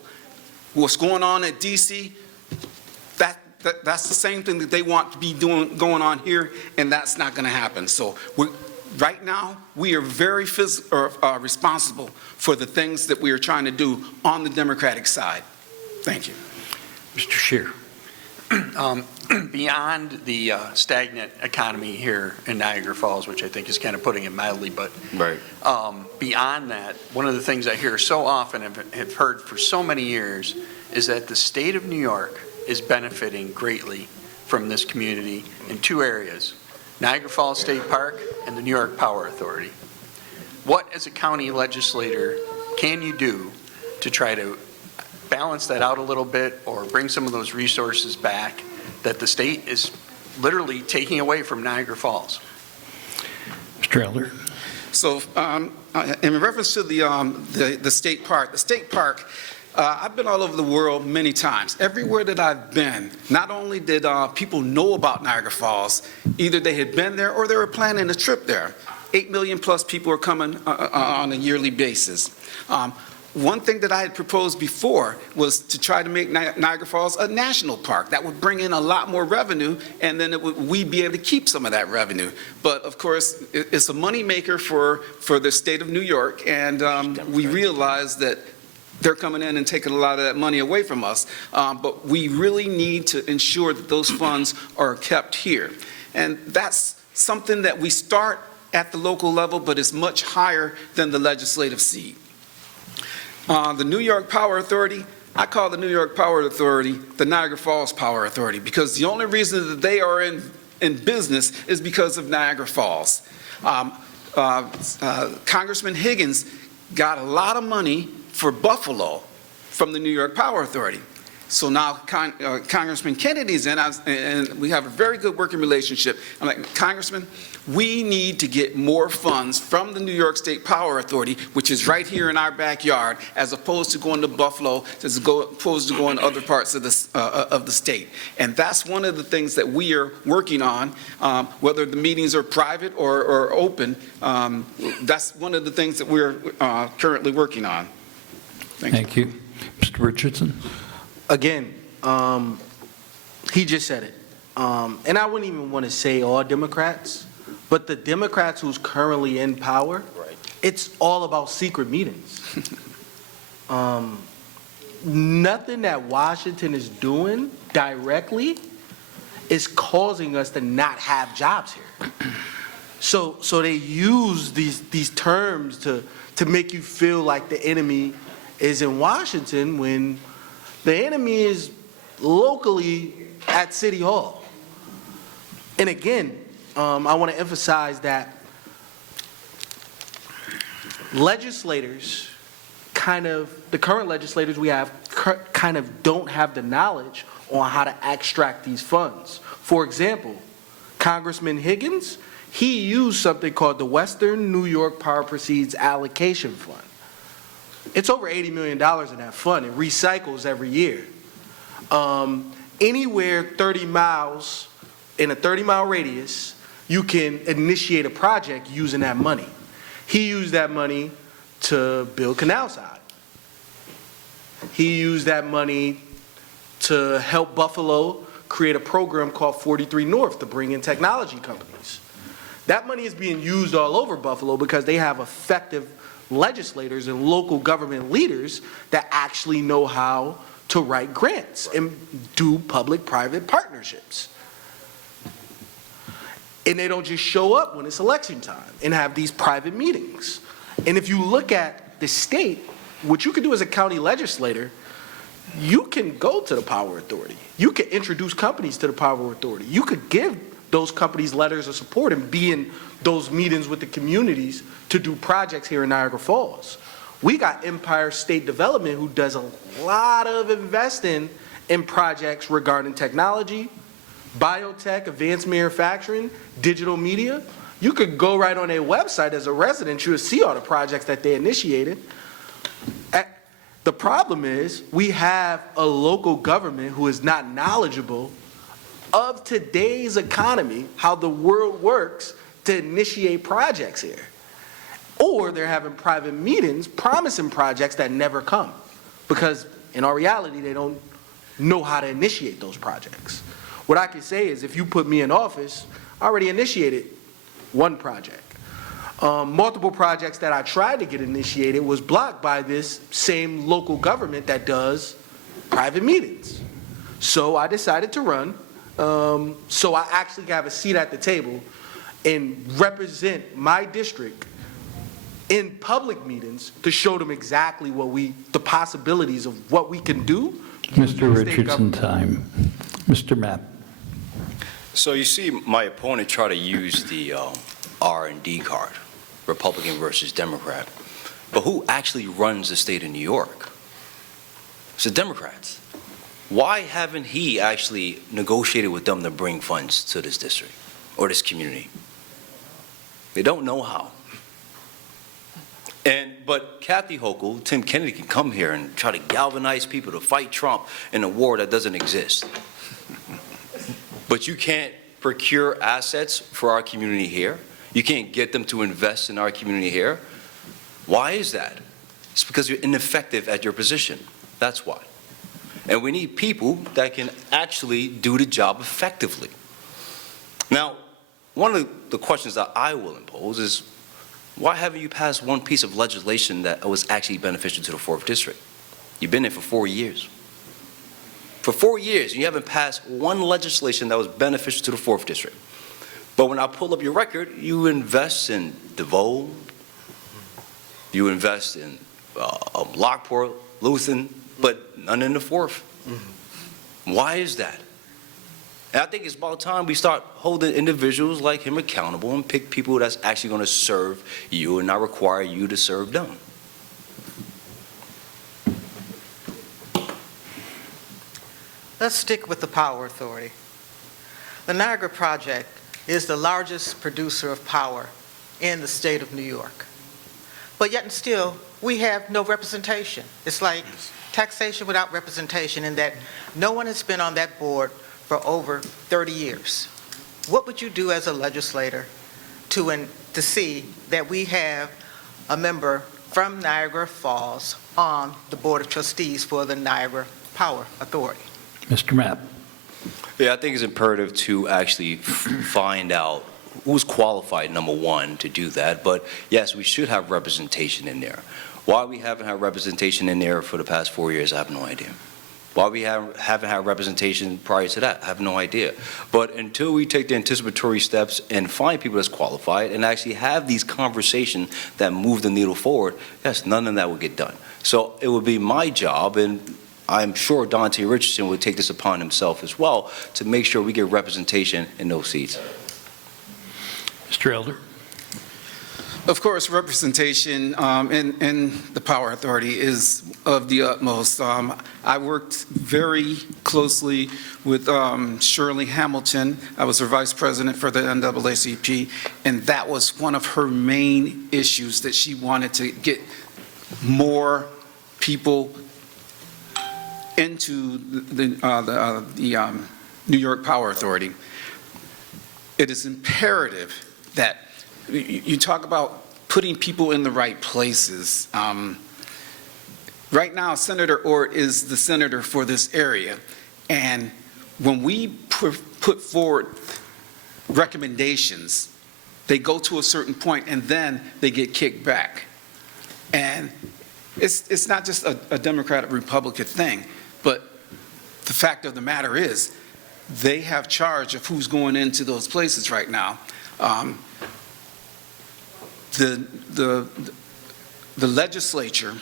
What's going on at D.C., that's the same thing that they want to be going on here, and that's not going to happen. So right now, we are very responsible for the things that we are trying to do on the Democratic side. Thank you. Mr. Scheer. Beyond the stagnant economy here in Niagara Falls, which I think is kind of putting it mildly, but Right. Beyond that, one of the things I hear so often and have heard for so many years is that the state of New York is benefiting greatly from this community in two areas: Niagara Falls State Park and the New York Power Authority. What, as a county legislator, can you do to try to balance that out a little bit, or bring some of those resources back that the state is literally taking away from Niagara Falls? Mr. Elder. So in reference to the state park, I've been all over the world many times. Everywhere that I've been, not only did people know about Niagara Falls, either they had been there or they were planning a trip there. 8 million plus people are coming on a yearly basis. One thing that I had proposed before was to try to make Niagara Falls a national park. That would bring in a lot more revenue, and then we'd be able to keep some of that revenue. But of course, it's a moneymaker for the state of New York, and we realize that they're coming in and taking a lot of that money away from us. But we really need to ensure that those funds are kept here. And that's something that we start at the local level, but it's much higher than the legislative seat. The New York Power Authority, I call the New York Power Authority the Niagara Falls Power Authority, because the only reason that they are in business is because of Niagara Falls. Congressman Higgins got a lot of money for Buffalo from the New York Power Authority. So now Congressman Kennedy's in, and we have a very good working relationship. I'm like, Congressman, we need to get more funds from the New York State Power Authority, which is right here in our backyard, as opposed to going to Buffalo, as opposed to going to other parts of the state. And that's one of the things that we are working on, whether the meetings are private or open. That's one of the things that we're currently working on. Thank you. Mr. Richardson. Again, he just said it. And I wouldn't even want to say all Democrats, but the Democrats who's currently in power, Right. it's all about secret meetings. Nothing that Washington is doing directly is causing us to not have jobs here. So they use these terms to make you feel like the enemy is in Washington when the enemy is locally at City Hall. And again, I want to emphasize that legislators the current legislators we have kind of don't have the knowledge on how to extract these funds. For example, Congressman Higgins, he used something called the Western New York Power Proceeds Allocation Fund. It's over $80 million in that fund. It recycles every year. Anywhere 30 miles, in a 30-mile radius, you can initiate a project using that money. He used that money to build canal side. He used that money to help Buffalo create a program called 43 North to bring in technology companies. That money is being used all over Buffalo because they have effective legislators and local government leaders that actually know how to write grants and do public-private partnerships. And they don't just show up when it's election time and have these private meetings. And if you look at the state, what you can do as a county legislator, you can go to the Power Authority. You can introduce companies to the Power Authority. You could give those companies letters of support and be in those meetings with the communities to do projects here in Niagara Falls. We got Empire State Development who does a lot of investing in projects regarding technology, biotech, advanced manufacturing, digital media. You could go right on their website as a resident, you'll see all the projects that they initiated. The problem is we have a local government who is not knowledgeable of today's economy, how the world works, to initiate projects here. Or they're having private meetings promising projects that never come because in our reality, they don't know how to initiate those projects. What I can say is if you put me in office, I already initiated one project. Multiple projects that I tried to get initiated was blocked by this same local government that does private meetings. So I decided to run, so I actually have a seat at the table and represent my district in public meetings to show them exactly the possibilities of what we can do. Mr. Richardson, time. Mr. Mapp. So you see my opponent try to use the R&D card, Republican versus Democrat. But who actually runs the state of New York? It's the Democrats. Why haven't he actually negotiated with them to bring funds to this district or this community? They don't know how. But Kathy Hochul, Tim Kennedy can come here and try to galvanize people to fight Trump in a war that doesn't exist. But you can't procure assets for our community here. You can't get them to invest in our community here. Why is that? It's because you're ineffective at your position. That's why. And we need people that can actually do the job effectively. Now, one of the questions that I will impose is, why haven't you passed one piece of legislation that was actually beneficial to the 4th District? You've been there for 4 years. For 4 years, you haven't passed one legislation that was beneficial to the 4th District. But when I pull up your record, you invest in DeVoe, you invest in Lockport, Lutheran, but none in the 4th. Why is that? And I think it's about time we start holding individuals like him accountable and pick people that's actually going to serve you and not require you to serve them. Let's stick with the Power Authority. The Niagara Project is the largest producer of power in the state of New York. But yet and still, we have no representation. It's like taxation without representation in that no one has been on that board for over 30 years. What would you do as a legislator to see that we have a member from Niagara Falls on the Board of Trustees for the Niagara Power Authority? Mr. Mapp. Yeah, I think it's imperative to actually find out who's qualified, number one, to do that. But yes, we should have representation in there. Why we haven't had representation in there for the past 4 years, I have no idea. Why we haven't had representation prior to that, I have no idea. But until we take the anticipatory steps and find people that's qualified and actually have these conversations that move the needle forward, yes, none of that will get done. So it would be my job, and I'm sure Dante Richardson would take this upon himself as well to make sure we get representation in those seats. Mr. Elder? Of course, representation in the Power Authority is of the utmost. I worked very closely with Shirley Hamilton. I was her vice president for the NAACP, and that was one of her main issues, that she wanted to get more people into the New York Power Authority. It is imperative that you talk about putting people in the right places. Right now, Senator Ort is the senator for this area, and when we put forward recommendations, they go to a certain point and then they get kicked back. And it's not just a Democrat or Republican thing, but the fact of the matter is they have charge of who's going into those places right now. The legislature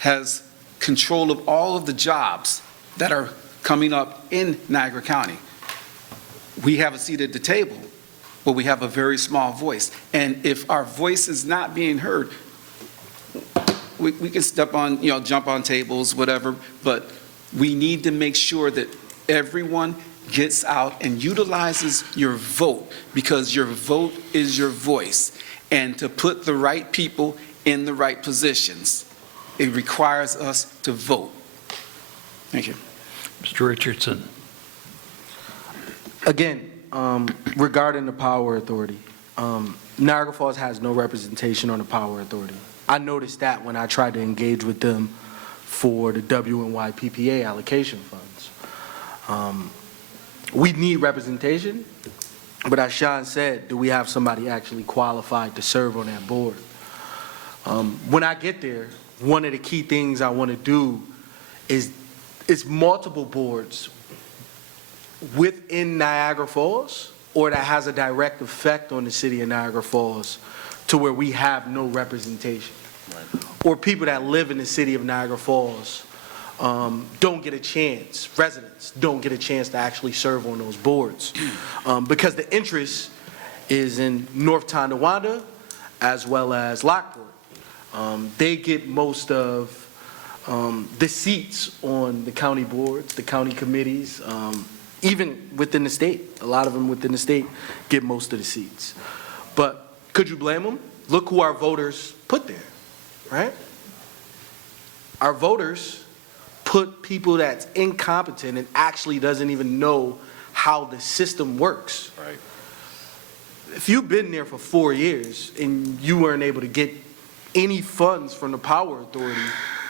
has control of all of the jobs that are coming up in Niagara County. We have a seat at the table, but we have a very small voice. And if our voice is not being heard, we can step on, jump on tables, whatever, but we need to make sure that everyone gets out and utilizes your vote, because your vote is your voice. And to put the right people in the right positions, it requires us to vote. Thank you. Mr. Richardson? Again, regarding the Power Authority, Niagara Falls has no representation on the Power Authority. I noticed that when I tried to engage with them for the WNY PPA allocation funds. We need representation, but as Sean said, do we have somebody actually qualified to serve on that board? When I get there, one of the key things I want to do is multiple boards within Niagara Falls, or that has a direct effect on the city of Niagara Falls, to where we have no representation. Right. Or people that live in the city of Niagara Falls don't get a chance, residents don't get a chance to actually serve on those boards. Because the interest is in North Tonawanda as well as Lockport. They get most of the seats on the county boards, the county committees, even within the state. A lot of them within the state get most of the seats. But could you blame them? Look who our voters put there, right? Our voters put people that's incompetent and actually doesn't even know how the system works. Right. If you've been there for 4 years and you weren't able to get any funds from the Power Authority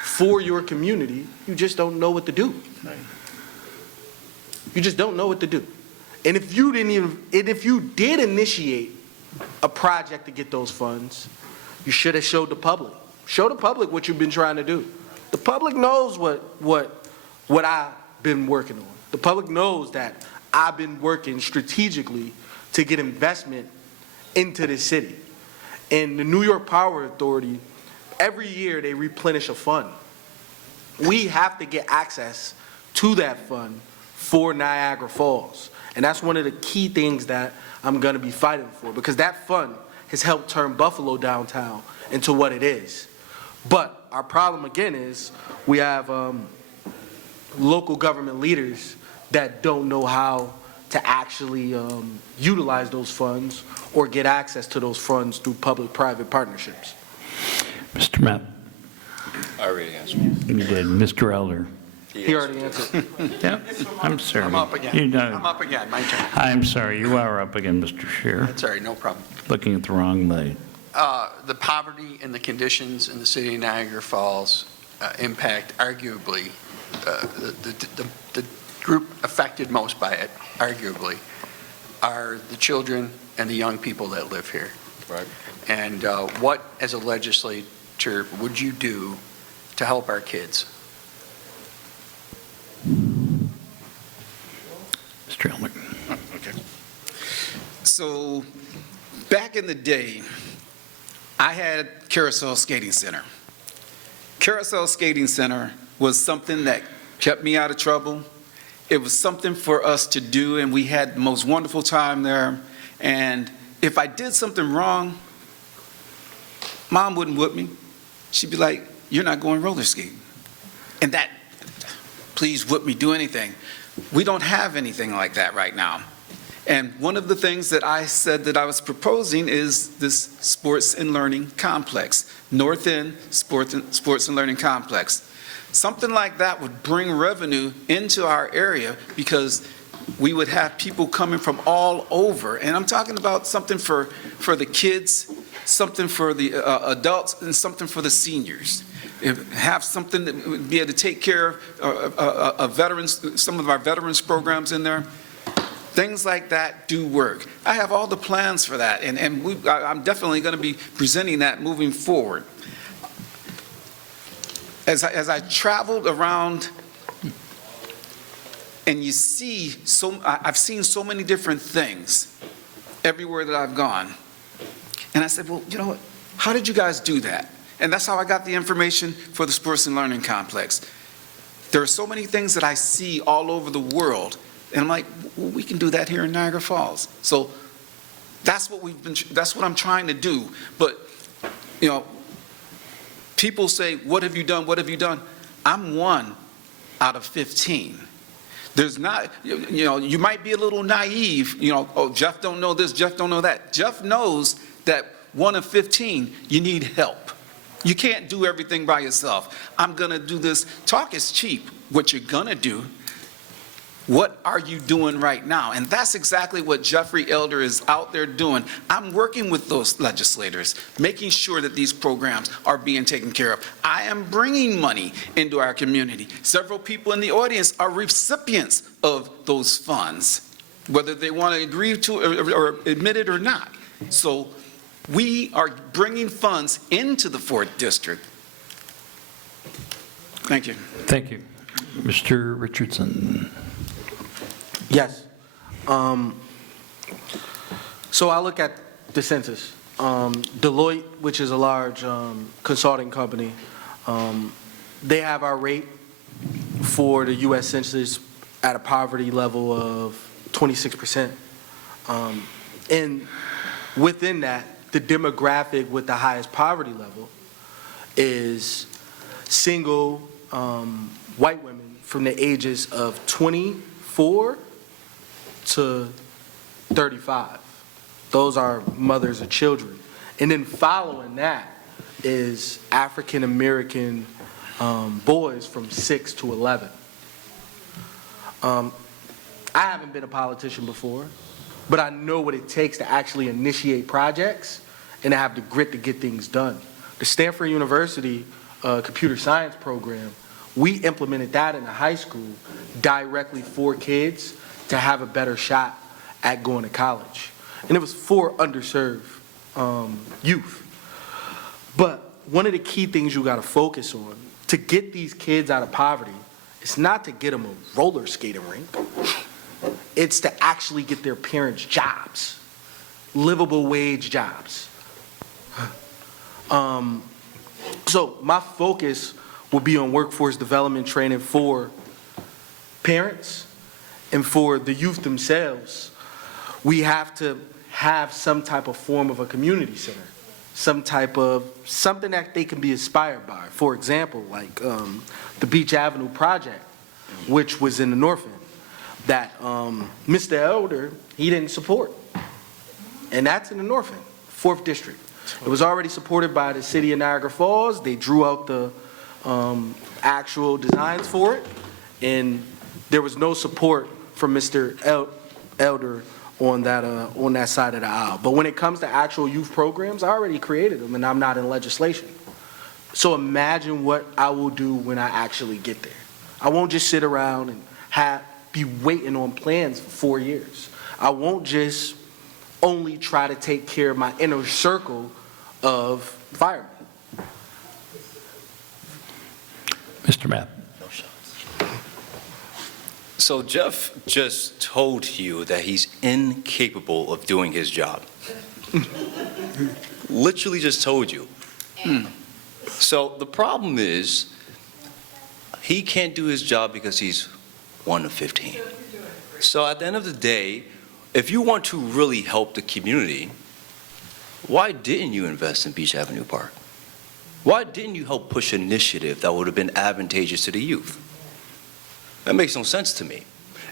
for your community, you just don't know what to do. Right. You just don't know what to do. And if you did initiate a project to get those funds, you should have showed the public. Show the public what you've been trying to do. The public knows what I've been working on. The public knows that I've been working strategically to get investment into the city. And the New York Power Authority, every year they replenish a fund. We have to get access to that fund for Niagara Falls. And that's one of the key things that I'm going to be fighting for, because that fund has helped turn Buffalo downtown into what it is. But our problem again is we have local government leaders that don't know how to actually utilize those funds or get access to those funds through public-private partnerships. Mr. Mapp? I already answered. You did. Mr. Elder? He already answered. Yeah, I'm sorry. I'm up again. You know, I'm up again, my turn. I'm sorry, you are up again, Mr. Scheer. That's all right, no problem. Looking at the wrong light. The poverty and the conditions in the city of Niagara Falls impact arguably, the group affected most by it, arguably, are the children and the young people that live here. Right. And what, as a legislature, would you do to help our kids? Mr. Elmer? Okay. So back in the day, I had Carousel Skating Center. Carousel Skating Center was something that kept me out of trouble. It was something for us to do, and we had the most wonderful time there. And if I did something wrong, Mom wouldn't whip me. She'd be like, "You're not going roller skating." And that, please whip me, do anything. We don't have anything like that right now. And one of the things that I said that I was proposing is this sports and learning complex, North End Sports and Learning Complex. Something like that would bring revenue into our area because we would have people coming from all over. And I'm talking about something for the kids, something for the adults, and something for the seniors. Have something that would be able to take care of veterans, some of our veterans programs in there. Things like that do work. I have all the plans for that, and I'm definitely going to be presenting that moving forward. As I traveled around, and you see, I've seen so many different things everywhere that I've gone. And I said, well, you know what, how did you guys do that? And that's how I got the information for the Sports and Learning Complex. There are so many things that I see all over the world, and I'm like, well, we can do that here in Niagara Falls. So that's what I'm trying to do. But, you know, people say, what have you done? What have you done? I'm 1 out of 15. There's not, you know, you might be a little naive, you know, oh, Jeff don't know this, Jeff don't know that. Jeff knows that 1 of 15, you need help. You can't do everything by yourself. I'm going to do this. Talk is cheap. What you're going to do, what are you doing right now? And that's exactly what Jeffrey Elder is out there doing. I'm working with those legislators, making sure that these programs are being taken care of. I am bringing money into our community. Several people in the audience are recipients of those funds, whether they want to agree to or admit it or not. So we are bringing funds into the 4th District. Thank you. Thank you. Mr. Richardson. Yes. So I look at the census. Deloitte, which is a large consulting company, they have our rate for the U.S. Census at a poverty level of 26%. And within that, the demographic with the highest poverty level is single white women from the ages of 24 to 35. Those are mothers of children. And then following that is African American boys from 6 to 11. I haven't been a politician before, but I know what it takes to actually initiate projects and to have the grit to get things done. The Stanford University computer science program, we implemented that in the high school directly for kids to have a better shot at going to college. And it was for underserved youth. But one of the key things you gotta focus on to get these kids out of poverty is not to get them a roller skating rink. It's to actually get their parents jobs, livable wage jobs. So my focus will be on workforce development training for parents and for the youth themselves. We have to have some type of form of a community center, something that they can be inspired by. For example, like the Beach Avenue project, which was in the North End, that Mr. Elder, he didn't support. And that's in the North End, 4th District. It was already supported by the city of Niagara Falls. They drew out the actual designs for it, and there was no support from Mr. Elder on that side of the aisle. But when it comes to actual youth programs, I already created them, and I'm not in legislation. So imagine what I will do when I actually get there. I won't just sit around and be waiting on plans for 4 years. I won't just only try to take care of my inner circle of firemen. Mr. Mapp. So Jeff just told you that he's incapable of doing his job. Literally just told you. So the problem is, He can't do his job because he's one of 15. So at the end of the day, if you want to really help the community, why didn't you invest in Beach Avenue Park? Why didn't you help push an initiative that would have been advantageous to the youth? That makes no sense to me.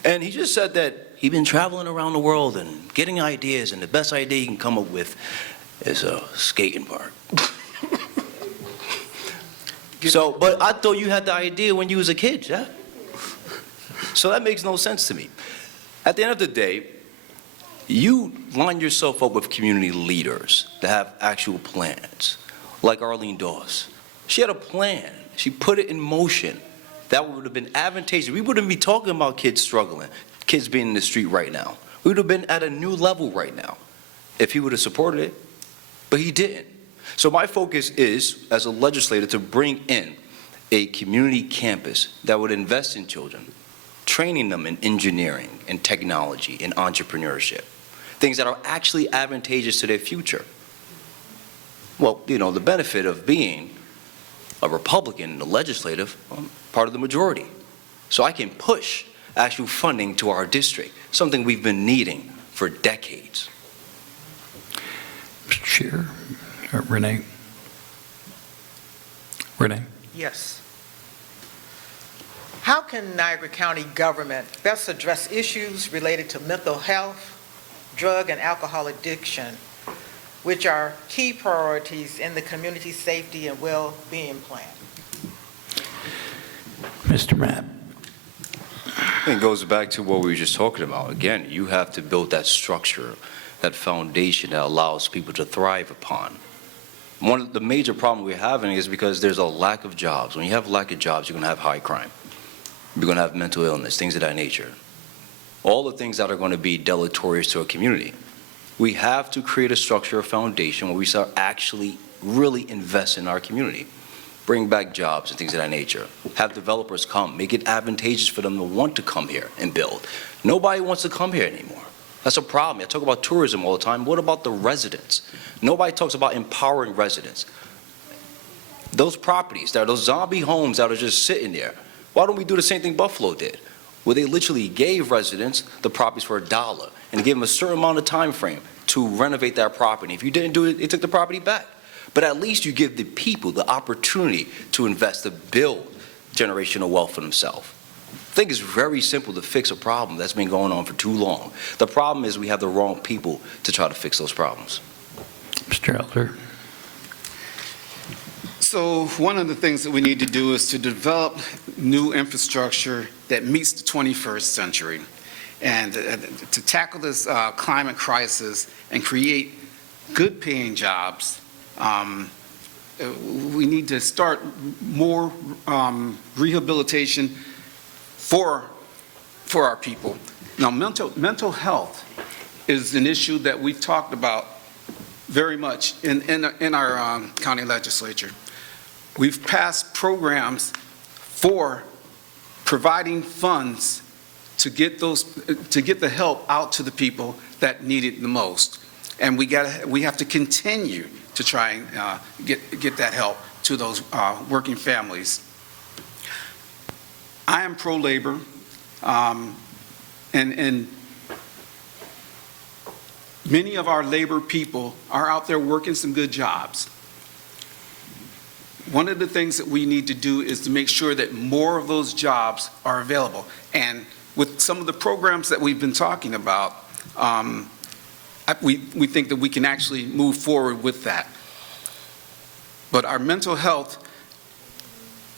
And he just said that he'd been traveling around the world and getting ideas, and the best idea he can come up with is a skating park. So, but I thought you had the idea when you was a kid, Jack. So that makes no sense to me. At the end of the day, you line yourself up with community leaders that have actual plans, like Arlene Dawes. She had a plan. She put it in motion. That would have been advantageous. We wouldn't be talking about kids struggling, kids being in the street right now. We would have been at a new level right now if he would have supported it, but he didn't. So my focus is, as a legislator, to bring in a community campus that would invest in children, training them in engineering and technology and entrepreneurship, things that are actually advantageous to their future. Well, you know, the benefit of being a Republican in the legislative, I'm part of the majority. So I can push actual funding to our district, something we've been needing for decades. Mr. Chair, Renee? Renee? Yes. How can Niagara County government best address issues related to mental health, drug and alcohol addiction, which are key priorities in the community safety and well-being plan? Mr. Matt? It goes back to what we were just talking about. Again, you have to build that structure, that foundation that allows people to thrive upon. One of the major problems we're having is because there's a lack of jobs. When you have a lack of jobs, you're going to have high crime. You're going to have mental illness, things of that nature. All the things that are going to be deleterious to a community. We have to create a structure, a foundation where we start actually really invest in our community. Bring back jobs and things of that nature. Have developers come, make it advantageous for them to want to come here and build. Nobody wants to come here anymore. That's a problem. I talk about tourism all the time. What about the residents? Nobody talks about empowering residents. Those properties, those zombie homes that are just sitting there, why don't we do the same thing Buffalo did, where they literally gave residents the properties for $1 and gave them a certain amount of time frame to renovate that property. If you didn't do it, they took the property back. But at least you give the people the opportunity to invest, to build generational wealth for themselves. I think it's very simple to fix a problem that's been going on for too long. The problem is we have the wrong people to try to fix those problems. Mr. Elder? So one of the things that we need to do is to develop new infrastructure that meets the 21st century and to tackle this climate crisis and create good paying jobs. We need to start more rehabilitation for our people. Now, mental health is an issue that we've talked about very much in our county legislature. We've passed programs for providing funds to get the help out to the people that need it the most, and we have to continue to try and get that help to those working families. I am pro-labor, and many of our labor people are out there working some good jobs. One of the things that we need to do is to make sure that more of those jobs are available. And with some of the programs that we've been talking about, we think that we can actually move forward with that. But our mental health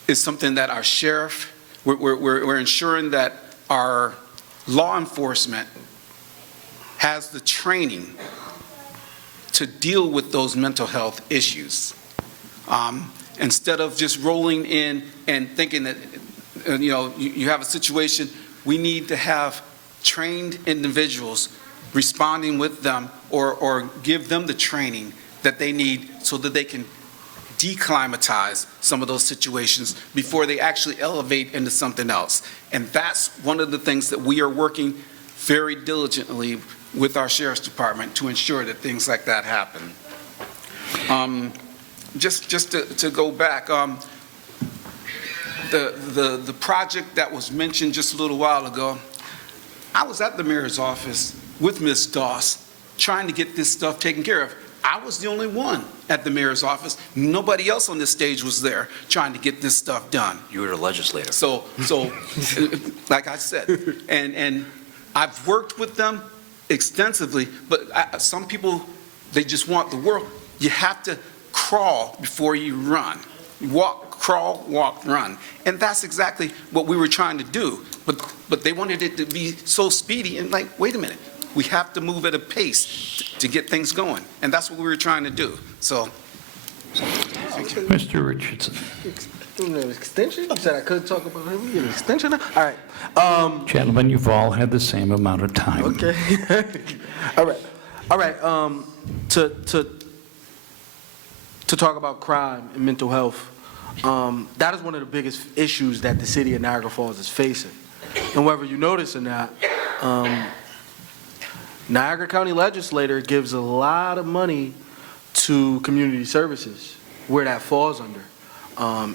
is something that our sheriff, we're ensuring that our law enforcement has the training to deal with those mental health issues. Instead of just rolling in and thinking that, you have a situation, we need to have trained individuals responding with them or give them the training that they need so that they can declimatize some of those situations before they actually elevate into something else. And that's one of the things that we are working very diligently with our Sheriff's Department to ensure that things like that happen. Just to go back, the project that was mentioned just a little while ago, I was at the mayor's office with Ms. Doss trying to get this stuff taken care of. I was the only one at the mayor's office. Nobody else on this stage was there trying to get this stuff done. You were the legislator. So, like I said, and I've worked with them extensively, but some people, they just want the work. You have to crawl before you run. Walk, crawl, walk, run. And that's exactly what we were trying to do. But they wanted it to be so speedy, and like, wait a minute, we have to move at a pace to get things going. And that's what we were trying to do. So, Mr. Richardson. Extension? You said I couldn't talk about it. We get an extension now? All right. Gentlemen, you've all had the same amount of time. Okay. All right. To talk about crime and mental health, that is one of the biggest issues that the city of Niagara Falls is facing. And whether you notice or not, Niagara County Legislature gives a lot of money to community services, where that falls under,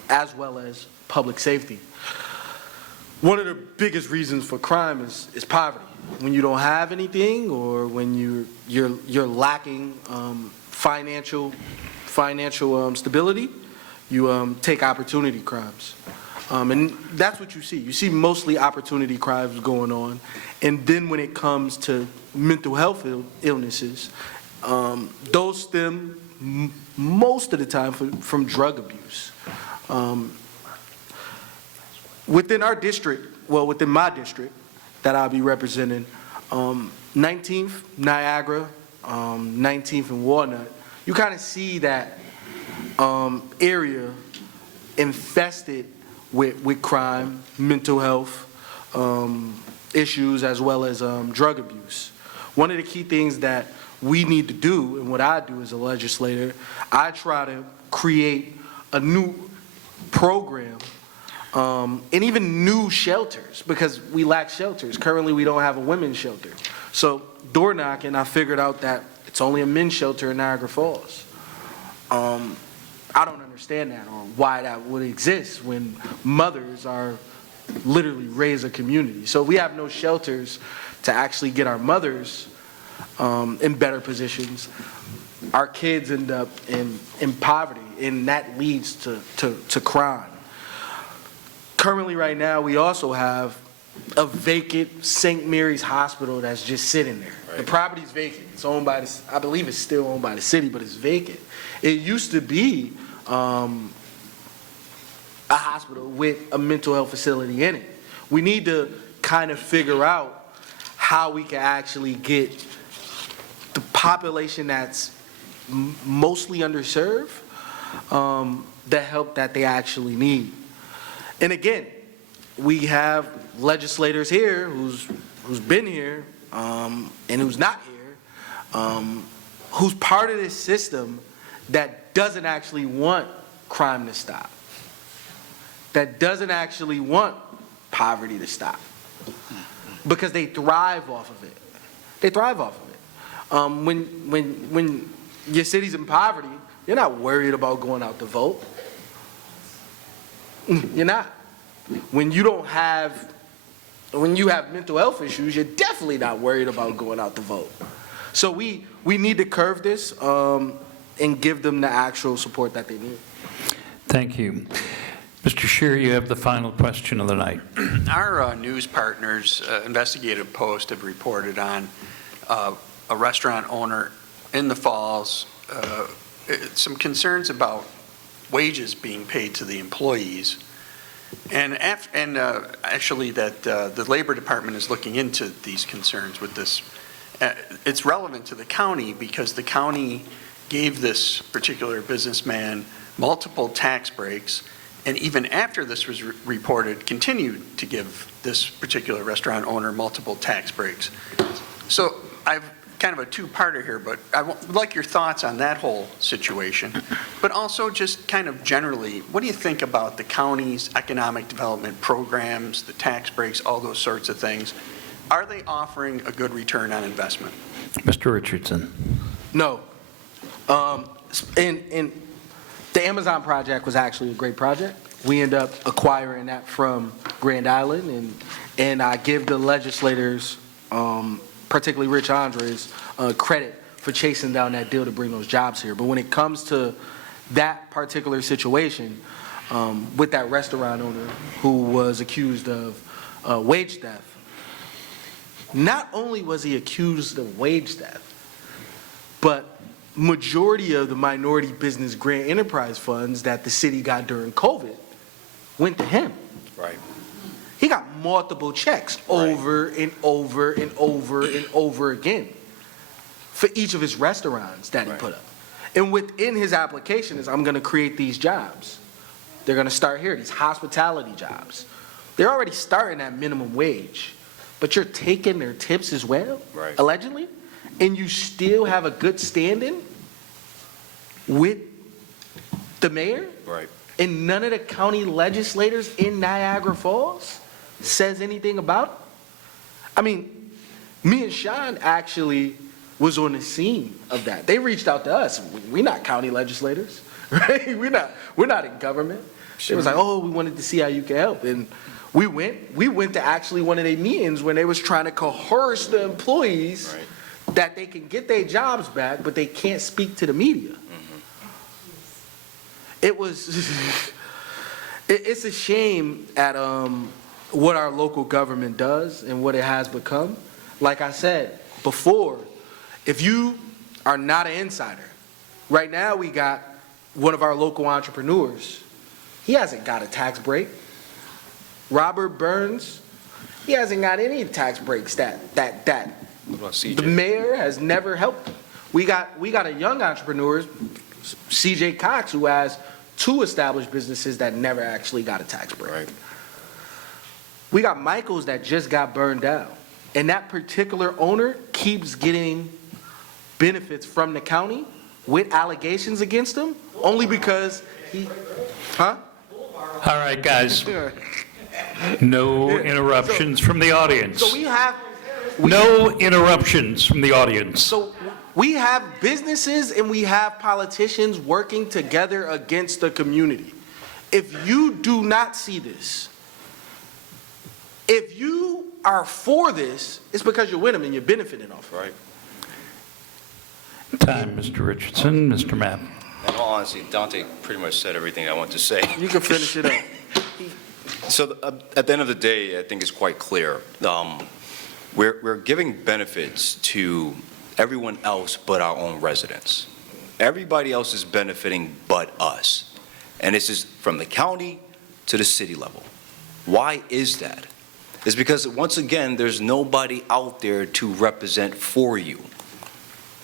as well as public safety. One of the biggest reasons for crime is poverty. When you don't have anything, or when you're lacking financial stability, you take opportunity crimes. And that's what you see. You see mostly opportunity crimes going on. And then when it comes to mental health illnesses, those stem most of the time from drug abuse. Within our district, well, within my district that I'll be representing, 19th, Niagara, 19th and Walnut, you kind of see that area infested with crime, mental health issues, as well as drug abuse. One of the key things that we need to do, and what I do as a legislator, I try to create a new program and even new shelters, because we lack shelters. Currently, we don't have a women's shelter. So door knocking, I figured out that it's only a men's shelter in Niagara Falls. I don't understand that, or why that would exist when mothers are literally raise a community. So we have no shelters to actually get our mothers in better positions. Our kids end up in poverty, and that leads to crime. Currently, right now, we also have a vacant St. Mary's Hospital that's just sitting there. Right. The property's vacant. It's owned by I believe it's still owned by the city, but it's vacant. It used to be a hospital with a mental health facility in it. We need to kind of figure out how we can actually get the population that's mostly underserved the help that they actually need. And again, we have legislators here who's been here and who's not here, who's part of this system that doesn't actually want crime to stop, that doesn't actually want poverty to stop, because they thrive off of it. They thrive off of it. When your city's in poverty, you're not worried about going out to vote. You're not. When you have mental health issues, you're definitely not worried about going out to vote. So we need to curve this and give them the actual support that they need. Thank you. Mr. Scheer, you have the final question of the night. Our news partners, Investigative Post, have reported on a restaurant owner in the Falls, some concerns about wages being paid to the employees. And actually that the Labor Department is looking into these concerns with this. It's relevant to the county because the county gave this particular businessman multiple tax breaks, and even after this was reported, continued to give this particular restaurant owner multiple tax breaks. So I've kind of a two-parter here, but I would like your thoughts on that whole situation. But also just kind of generally, what do you think about the county's economic development programs, the tax breaks, all those sorts of things? Are they offering a good return on investment? Mr. Richardson. No. And the Amazon project was actually a great project. we end up acquiring that from Grand Island, and I give the legislators, particularly Rich Andres, credit for chasing down that deal to bring those jobs here. But when it comes to that particular situation, with that restaurant owner who was accused of wage theft, not only was he accused of wage theft, but majority of the minority business grant enterprise funds that the city got during COVID went to him. Right. He got multiple checks over and over and over and over again for each of his restaurants that he put up. And within his application is, I'm going to create these jobs. They're going to start here, these hospitality jobs. They're already starting at minimum wage, but you're taking their tips as well, Right. allegedly, and you still have a good standing with the mayor? Right. And none of the county legislators in Niagara Falls says anything about it? I mean, me and Sean actually was on the scene of that. They reached out to us. We're not county legislators, right? We're not in government. It was like, oh, we wanted to see how you can help. And we went to actually one of their meetings when they was trying to coerce the employees that they can get their jobs back, but they can't speak to the media. It was, it's a shame at what our local government does and what it has become. Like I said before, if you are not an insider, right now we got one of our local entrepreneurs. He hasn't got a tax break. Robert Burns, he hasn't got any tax breaks that What about CJ? the mayor has never helped him. We got a young entrepreneur, CJ Cox, who has 2 established businesses that never actually got a tax break. Right. We got Michaels that just got burned down. And that particular owner keeps getting benefits from the county with allegations against him, only because he, huh? All right, guys, no interruptions from the audience. So we have, No interruptions from the audience. so we have businesses and we have politicians working together against the community. If you do not see this, if you are for this, it's because you're with them and you're benefiting off of it. Right. Time, Mr. Richardson, Mr. Mapp. In all honesty, Dante pretty much said everything I want to say. You can finish it up. So at the end of the day, I think it's quite clear. We're giving benefits to everyone else but our own residents. Everybody else is benefiting but us. And this is from the county to the city level. Why is that? It's because, once again, there's nobody out there to represent for you.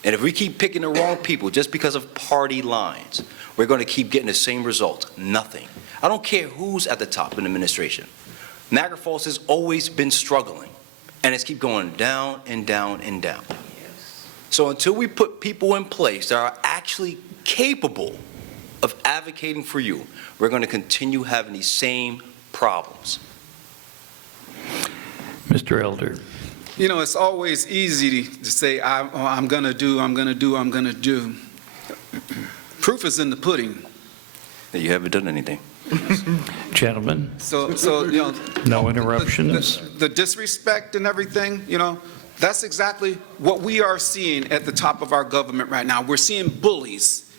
And if we keep picking the wrong people just because of party lines, we're going to keep getting the same result, nothing. I don't care who's at the top in administration. Niagara Falls has always been struggling, and it's keep going down and down and down. So until we put people in place that are actually capable of advocating for you, we're going to continue having these same problems. Mr. Elder. You know, it's always easy to say, I'm going to do. Proof is in the pudding. That you haven't done anything. Gentlemen, So you know. no interruptions. The disrespect and everything, you know, that's exactly what we are seeing at the top of our government right now. We're seeing bullies.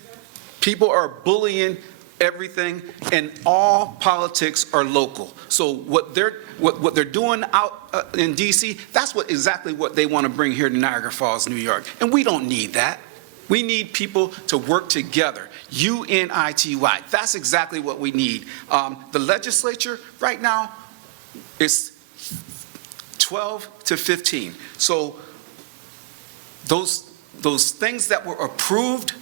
People are bullying everything, and all politics are local. So what they're doing out in D.C., that's exactly what they want to bring here to Niagara Falls, New York. And we don't need that. We need people to work together. UNITY. That's exactly what we need. The legislature right now is 12 to 15. So those things that were approved,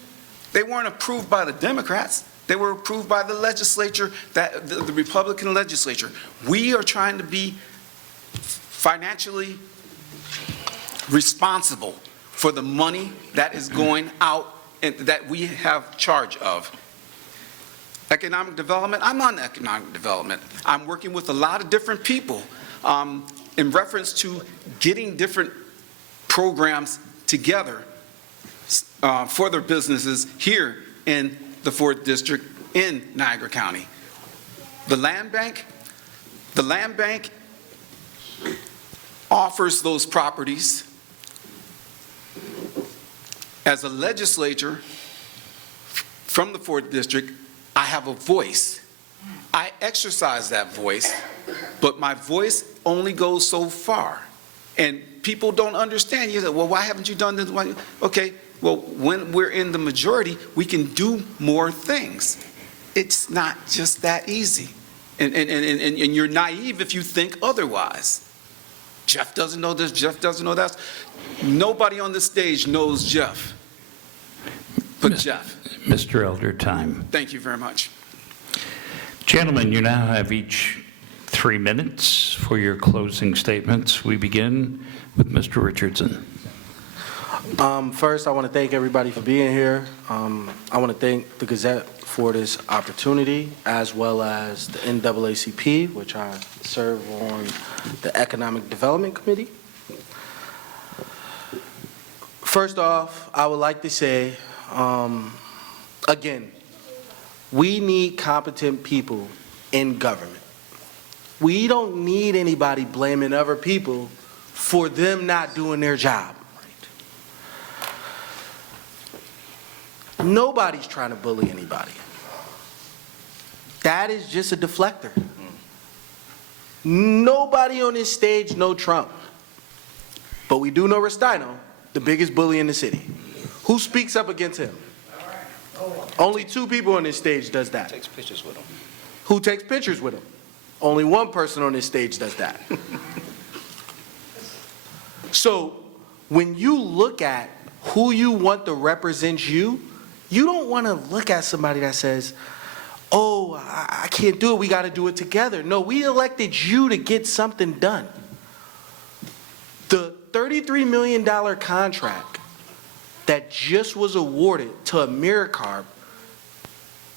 they weren't approved by the Democrats. They were approved by the legislature, the Republican legislature. We are trying to be financially responsible for the money that is going out and that we have charge of. Economic development, I'm not in economic development. I'm working with a lot of different people in reference to getting different programs together for their businesses here in the 4th District in Niagara County. The land bank offers those properties. As a legislature from the 4th District, I have a voice. I exercise that voice, but my voice only goes so far. And people don't understand. You say, well, why haven't you done this? Okay, well, when we're in the majority, we can do more things. It's not just that easy. And you're naive if you think otherwise. Jeff doesn't know this, Jeff doesn't know that. Nobody on the stage knows Jeff but Jeff. Mr. Elder, time. Thank you very much. Gentlemen, you now have each 3 minutes for your closing statements. We begin with Mr. Richardson. First, I want to thank everybody for being here. I want to thank the Gazette for this opportunity, as well as the NAACP, which I serve on the Economic Development Committee. First off, I would like to say, again, we need competent people in government. We don't need anybody blaming other people for them not doing their job. Nobody's trying to bully anybody. That is just a deflector. Nobody on this stage know Trump. But we do know Rustino, the biggest bully in the city. Who speaks up against him? Only 2 people on this stage does that. Takes pictures with him. Who takes pictures with him? Only 1 person on this stage does that. So when you look at who you want to represent you, you don't want to look at somebody that says, oh, I can't do it, we got to do it together. No, we elected you to get something done. The $33 million contract that just was awarded to AmeriCorps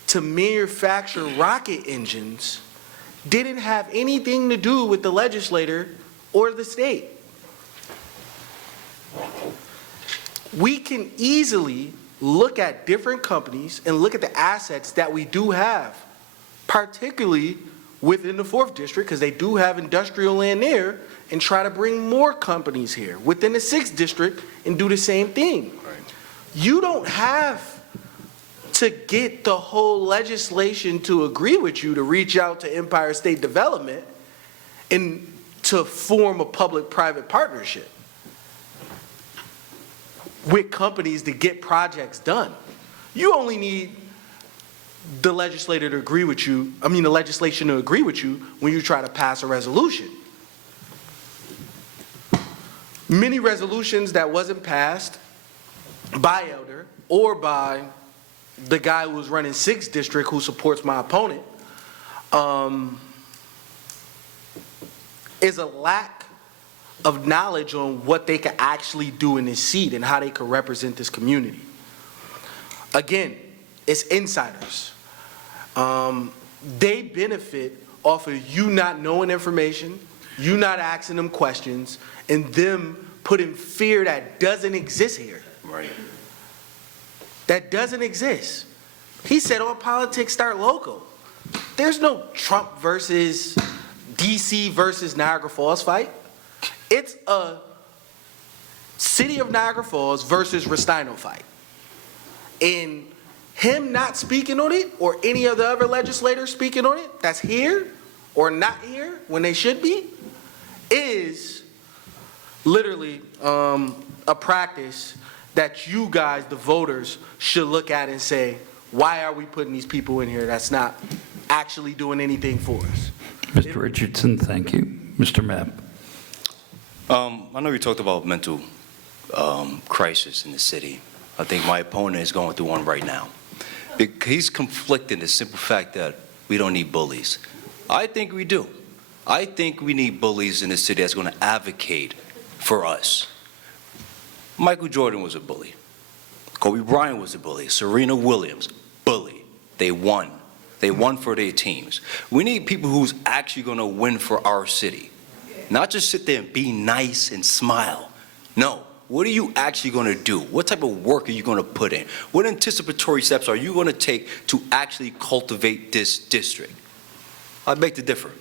to manufacture rocket engines didn't have anything to do with the legislator or the state. We can easily look at different companies and look at the assets that we do have, particularly within the 4th District, because they do have industrial land there, and try to bring more companies here within the 6th District and do the same thing. You don't have to get the whole legislation to agree with you to reach out to Empire State Development and to form a public-private partnership with companies to get projects done. You only need the legislator to agree with you, the legislation to agree with you when you try to pass a resolution. Many resolutions that wasn't passed by Elder or by the guy who was running 6th District who supports my opponent is a lack of knowledge on what they could actually do in this seat and how they could represent this community. Again, it's insiders. They benefit off of you not knowing information, you not asking them questions, and them putting fear that doesn't exist here. Right. That doesn't exist. He said all politics start local. There's no Trump versus DC versus Niagara Falls fight. It's a City of Niagara Falls versus Rustino fight. And him not speaking on it, or any of the other legislators speaking on it that's here or not here when they should be, is literally a practice that you guys, the voters, should look at and say, why are we putting these people in here that's not actually doing anything for us? Mr. Richardson, thank you. Mr. Mapp. I know you talked about mental crisis in the city. I think my opponent is going through one right now. He's conflicting the simple fact that we don't need bullies. I think we do. I think we need bullies in the city that's going to advocate for us. Michael Jordan was a bully. Kobe Bryant was a bully. Serena Williams, bully. They won. They won for their teams. We need people who's actually going to win for our city. Not just sit there and be nice and smile. No. What are you actually going to do? What type of work are you going to put in? What anticipatory steps are you going to take to actually cultivate this district? I beg to differ.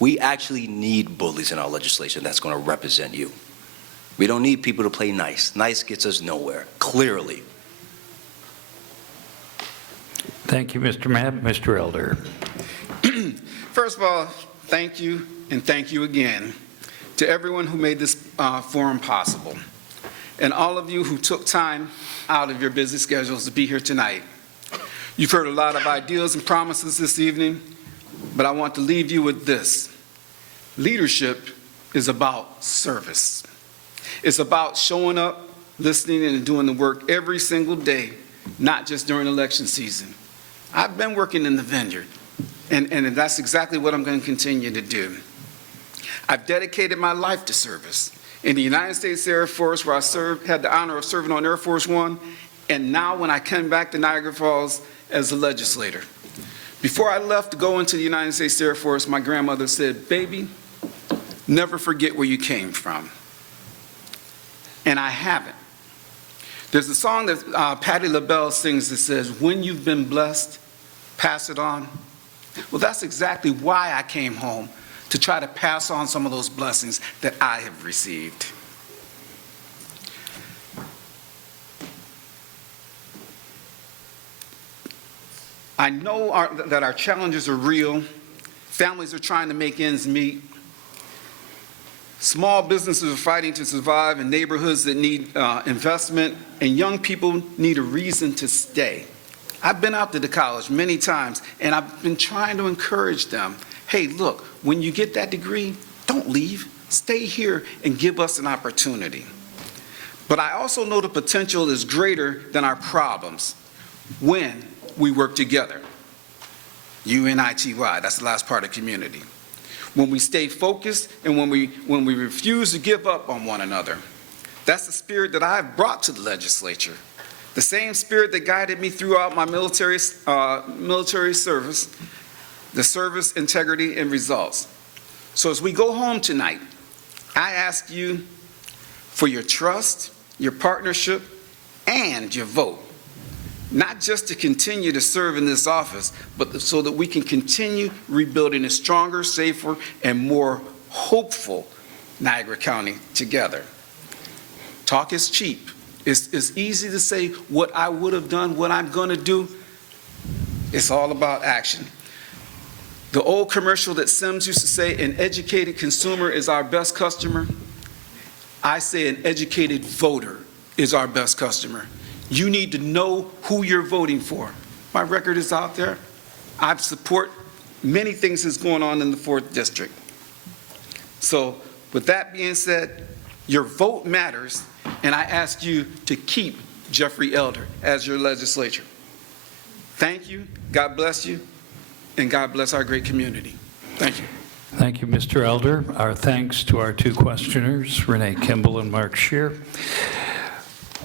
We actually need bullies in our legislation that's going to represent you. We don't need people to play nice. Nice gets us nowhere, clearly. Thank you, Mr. Mapp. Mr. Elder. First of all, thank you, and thank you again to everyone who made this forum possible, and all of you who took time out of your busy schedules to be here tonight. You've heard a lot of ideas and promises this evening, but I want to leave you with this. Leadership is about service. It's about showing up, listening, and doing the work every single day, not just during election season. I've been working in the vineyard, and that's exactly what I'm going to continue to do. I've dedicated my life to service. In the United States Air Force, where I had the honor of serving on Air Force One, and now when I came back to Niagara Falls as a legislator. Before I left to go into the United States Air Force, my grandmother said, "Baby, never forget where you came from." And I haven't. There's a song that Patti LaBelle sings that says, "When you've been blessed, pass it on." Well, that's exactly why I came home, to try to pass on some of those blessings that I have received. I know that our challenges are real. Families are trying to make ends meet. Small businesses are fighting to survive in neighborhoods that need investment, and young people need a reason to stay. I've been out to the college many times, and I've been trying to encourage them. Hey, look, when you get that degree, don't leave. Stay here and give us an opportunity. But I also know the potential is greater than our problems when we work together. UNITY, that's the last part of community. When we stay focused and when we refuse to give up on one another. That's the spirit that I've brought to the legislature. The same spirit that guided me throughout my military service, the service, integrity, and results. So as we go home tonight, I ask you for your trust, your partnership, and your vote. Not just to continue to serve in this office, but so that we can continue rebuilding a stronger, safer, and more hopeful Niagara County together. Talk is cheap. It's easy to say what I would have done, what I'm going to do. It's all about action. The old commercial that Sims used to say, "An educated consumer is our best customer." I say an educated voter is our best customer. You need to know who you're voting for. My record is out there. I support many things that's going on in the 4th District. So with that being said, your vote matters, and I ask you to keep Jeffrey Elder as your legislator. Thank you, God bless you, and God bless our great community. Thank you. Thank you, Mr. Elder. Our thanks to our two questioners, Renee Kimball and Mark Scheer.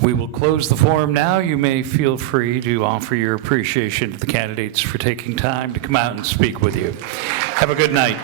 We will close the forum now. You may feel free to offer your appreciation to the candidates for taking time to come out and speak with you. Have a good night.